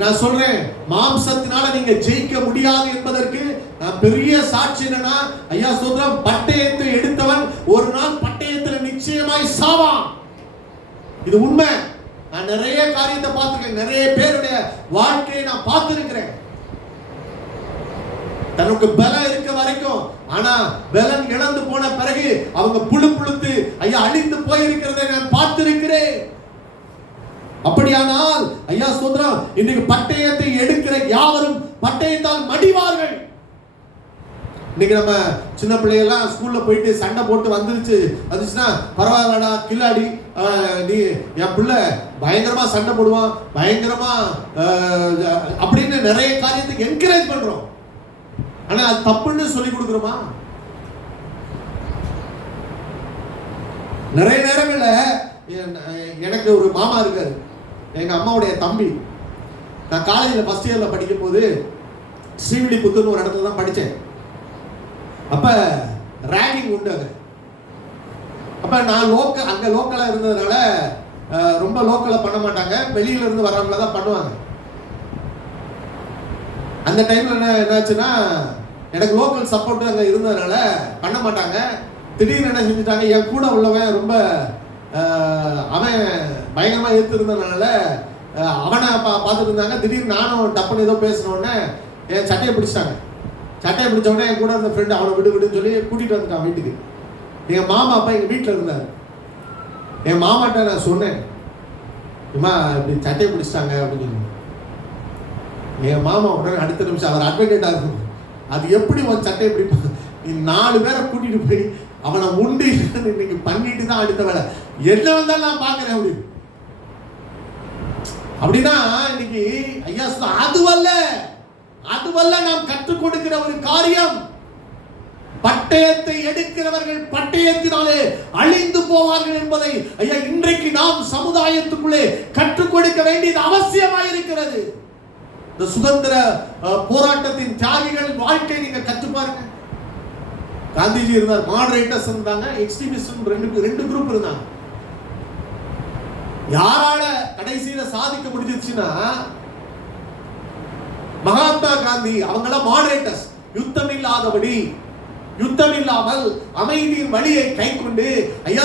நான் சொல்றேன், மாம்சத்தினால நீங்க ஜெயிக்க முடியாது என்பதற்கு நான் பெரிய சாட்சி என்னன்னா, ஐயா சொல்றேன், பட்டயத்தை எடுத்தவன் ஒரு நாள் பட்டயத்தில் நிச்சயமாய் சாவான். இது உண்மை. நான் நிறைய காரியத்தை பார்த்திருக்கேன், நிறைய பேருடைய வாழ்க்கையை நான் பார்த்திருக்கிறேன். தனக்கு பலம் இருக்க வரைக்கும், ஆனா பலம் இழந்து போன பிறகு அவங்க புழுத்து ஐயா அழிந்து போயிருக்கிறதை நான் பார்த்திருக்கிறேன். அப்படியானால் ஐயா ஸ்தோத்திரம், இன்னைக்கு பட்டயத்தை எடுக்கிற யாவரும் பட்டயத்தால் மடிவார்கள். இன்னைக்கு நம்ம சின்ன பிள்ளைகள்லாம் ஸ்கூல்ல போயிட்டு சண்டை போட்டு வந்துச்சுன்னா பரவாயில்லடா கில்லாடி, நீ என் பிள்ளை பயங்கரமா சண்டை போடுவான், பயங்கரமா அப்படின்னு நிறைய காரியத்துக்கு என்கரேஜ் பண்றோம். ஆனா அது தப்புன்னு சொல்லி கொடுக்குறோமா? நிறைய நேரங்கள்ல எனக்கு ஒரு மாமா இருக்காரு, எங்க அம்மாவுடைய தம்பி. நான் காலேஜில் ஃபர்ஸ்ட் இயர்ல படிக்கும் போது ஸ்ரீவில்லிபுத்தூர்னு ஒரு இடத்துல தான் படித்தேன். அப்ப ரேகிங் உண்டு அங்க. அப்ப நான் அங்க லோக்கலா இருந்ததுனால ரொம்ப லோக்கலா பண்ண மாட்டாங்க, வெளியில இருந்து வரவங்கள தான் பண்ணுவாங்க. அந்த டைம்ல என்னாச்சுன்னா, எனக்கு லோக்கல் சப்போர்ட் அங்க இருந்ததுனால பண்ண மாட்டாங்க. திடீர்னு என்ன செஞ்சுட்டாங்க, என் கூட உள்ளவன் ரொம்ப அவன் பயங்கரமா இருந்ததுனால அவனை பார்த்துட்டு இருந்தாங்க. திடீர்னு நானும் டப்புன்னு ஏதோ பேசினோடனே என் சட்டையை பிடிச்சிட்டாங்க. சட்டையை பிடிச்ச உடனே என் கூட இருந்த ஃப்ரெண்டு அவனை விடுன்னு சொல்லி கூட்டிட்டு வந்துட்டான் வீட்டுக்கு. எங்க மாமா அப்பா எங்க வீட்டில் இருந்தார். என் மாமாட்ட நான் சொன்னேன், இம்மா இப்படி சட்டையை பிடிச்சிட்டாங்க அப்படின்னு சொல்லி. என் மாமா உடனே அடுத்த நிமிஷம், அவர் அட்வொகேட்டா இருக்கும், அது எப்படி உன் சட்டையை பிடிப்பாங்க, நீ 4 பேரை கூட்டிட்டு போய் அவனை உண்டு இன்னைக்கு பண்ணிட்டு தான் அடுத்த வேலை என்ன வந்தாலும் நான் பார்க்கிறேன் அப்படின்னு. அப்படின்னா இன்னைக்கு ஐயா சொல்ல, அதுவல்ல நாம் கற்றுக் கொடுக்கிற ஒரு காரியம். பட்டயத்தை எடுக்கிறவர்கள் பட்டயத்தினாலே அழிந்து போவார்கள் என்பதை ஐயா இன்றைக்கு நாம் சமுதாயத்துக்குள்ளே கற்றுக் கொடுக்க வேண்டியது அவசியமாயிருக்கிறது. இந்த சுதந்திர போராட்டத்தின் தியாகிகள் வாழ்க்கை நீங்க கற்று பாருங்க. காந்திஜி இருந்தார், மாடரேட்டர்ஸ் இருந்தாங்க, எக்ஸ்ட்ரீமிஸ்ட் ரெண்டு குரூப் இருந்தாங்க. யாரால கடைசியில சாதிக்க முடிஞ்சிச்சுன்னா, மகாத்மா காந்தி அவங்கள மாடரேட்டர்ஸ், யுத்தம் இல்லாமல் அமைதியின் வழியை கை கொண்டு ஐயா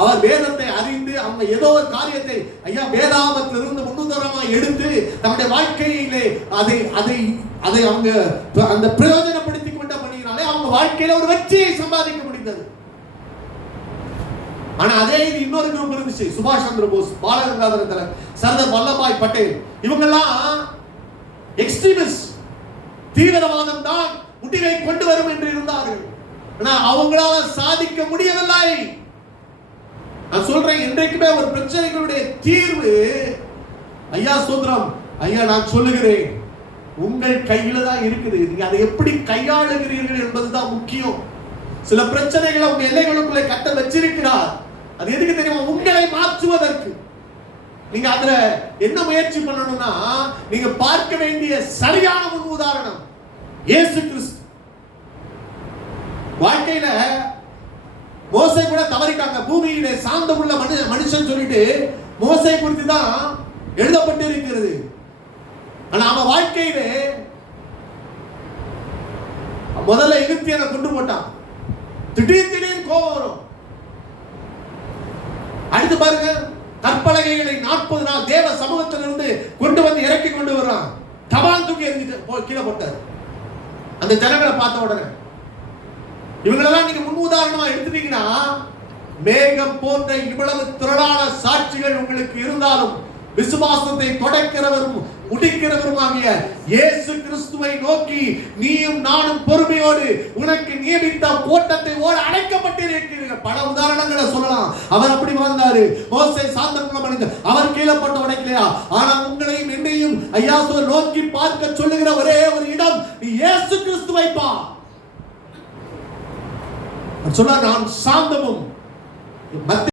அவர் வேதத்தை அறிந்து அவங்க ஏதோ ஒரு காரியத்தை ஐயா வேதாமத்திலிருந்து முன்னுதாரணமாக எடுத்து தன்னுடைய வாழ்க்கையிலே அதை அவங்க அந்த பிரயோஜனப்படுத்தி கொண்ட பணியினாலே அவங்க வாழ்க்கையில ஒரு வெற்றியை சம்பாதிக்க முடிந்தது. ஆனா அதே இது இன்னொரு குரூப் இருந்துச்சு, சுபாஷ் சந்திர போஸ், பாலகங்காதர திலக், சர்தார் வல்லபாய் பட்டேல். இவங்கெல்லாம் எக்ஸ்ட்ரீமிஸ்ட், தீவிரவாதம் தான் முடிவை கொண்டு வரும் என்று இருந்தார்கள். ஆனா அவங்களால சாதிக்க முடியவில்லை. நான் சொல்றேன், இன்றைக்குமே ஒரு பிரச்சனைகளுடைய தீர்வு ஐயா சோதரம், ஐயா நான் சொல்லுகிறேன், உங்கள் கையில தான் இருக்குது. நீங்க அதை எப்படி கையாளுகிறீர்கள் என்பதுதான் முக்கியம். சில பிரச்சனைகளை உங்க எல்லைகளுக்குள்ளே கட்ட வச்சிருக்கிறார். அது எதுக்கு தெரியுமா? உங்களை மாற்றுவதற்கு. நீங்க அதுல என்ன முயற்சி பண்ணணும்னா, நீங்க பார்க்க வேண்டிய சரியான முன் உதாரணம் இயேசு கிறிஸ்து. வாழ்க்கையில மோசே கூட தவறிட்டாங்க. பூமியிலே சாந்தமுள்ள மனுஷன் சொல்லிட்டு மோசே குறித்து தான் எழுதப்பட்டு இருக்கிறது. ஆனா அவன் வாழ்க்கையிலே முதல்ல எகிப்தியனை கொண்டு போட்டான். திடீர்னு கோபம் வரும். அடுத்து பாருங்க, கற்பலகைகளை 40 நாள் தேவ சமூகத்திலிருந்து கொண்டு வந்து இறக்கி கொண்டு வர்றான். தபால் தூக்கி எறிஞ்சிட்டு கீழே போட்டார். அந்த ஜனங்களை பார்த்த உடனே இவங்களெல்லாம் நீங்க முன் உதாரணமா எடுத்துட்டீங்கன்னா, மேகம் போன்ற இவ்வளவு திரளான சாட்சிகள் உங்களுக்கு இருந்தாலும் விசுவாசத்தை தொடக்கிறவரும் முடிக்கிறவருமாகிய இயேசு கிறிஸ்துவை நோக்கி நீயும் நானும் பொறுமையோடு உனக்கு நியமித்த ஓட்டத்தை ஓட அடைக்கப்பட்டிருக்கிறீர்கள். பல உதாரணங்களை சொல்லலாம். அவர் அப்படி வாழ்ந்தாரு, மோசே சாந்தமுள்ள மனிதன், அவர் கீழே போட்டு உடைக்கலையா? ஆனா உங்களையும் என்னையும் ஐயா நோக்கி பார்க்க சொல்லுகிற ஒரே ஒரு இடம், நீ இயேசு கிறிஸ்துவை பார். சொல்ல நான் சாந்தமும்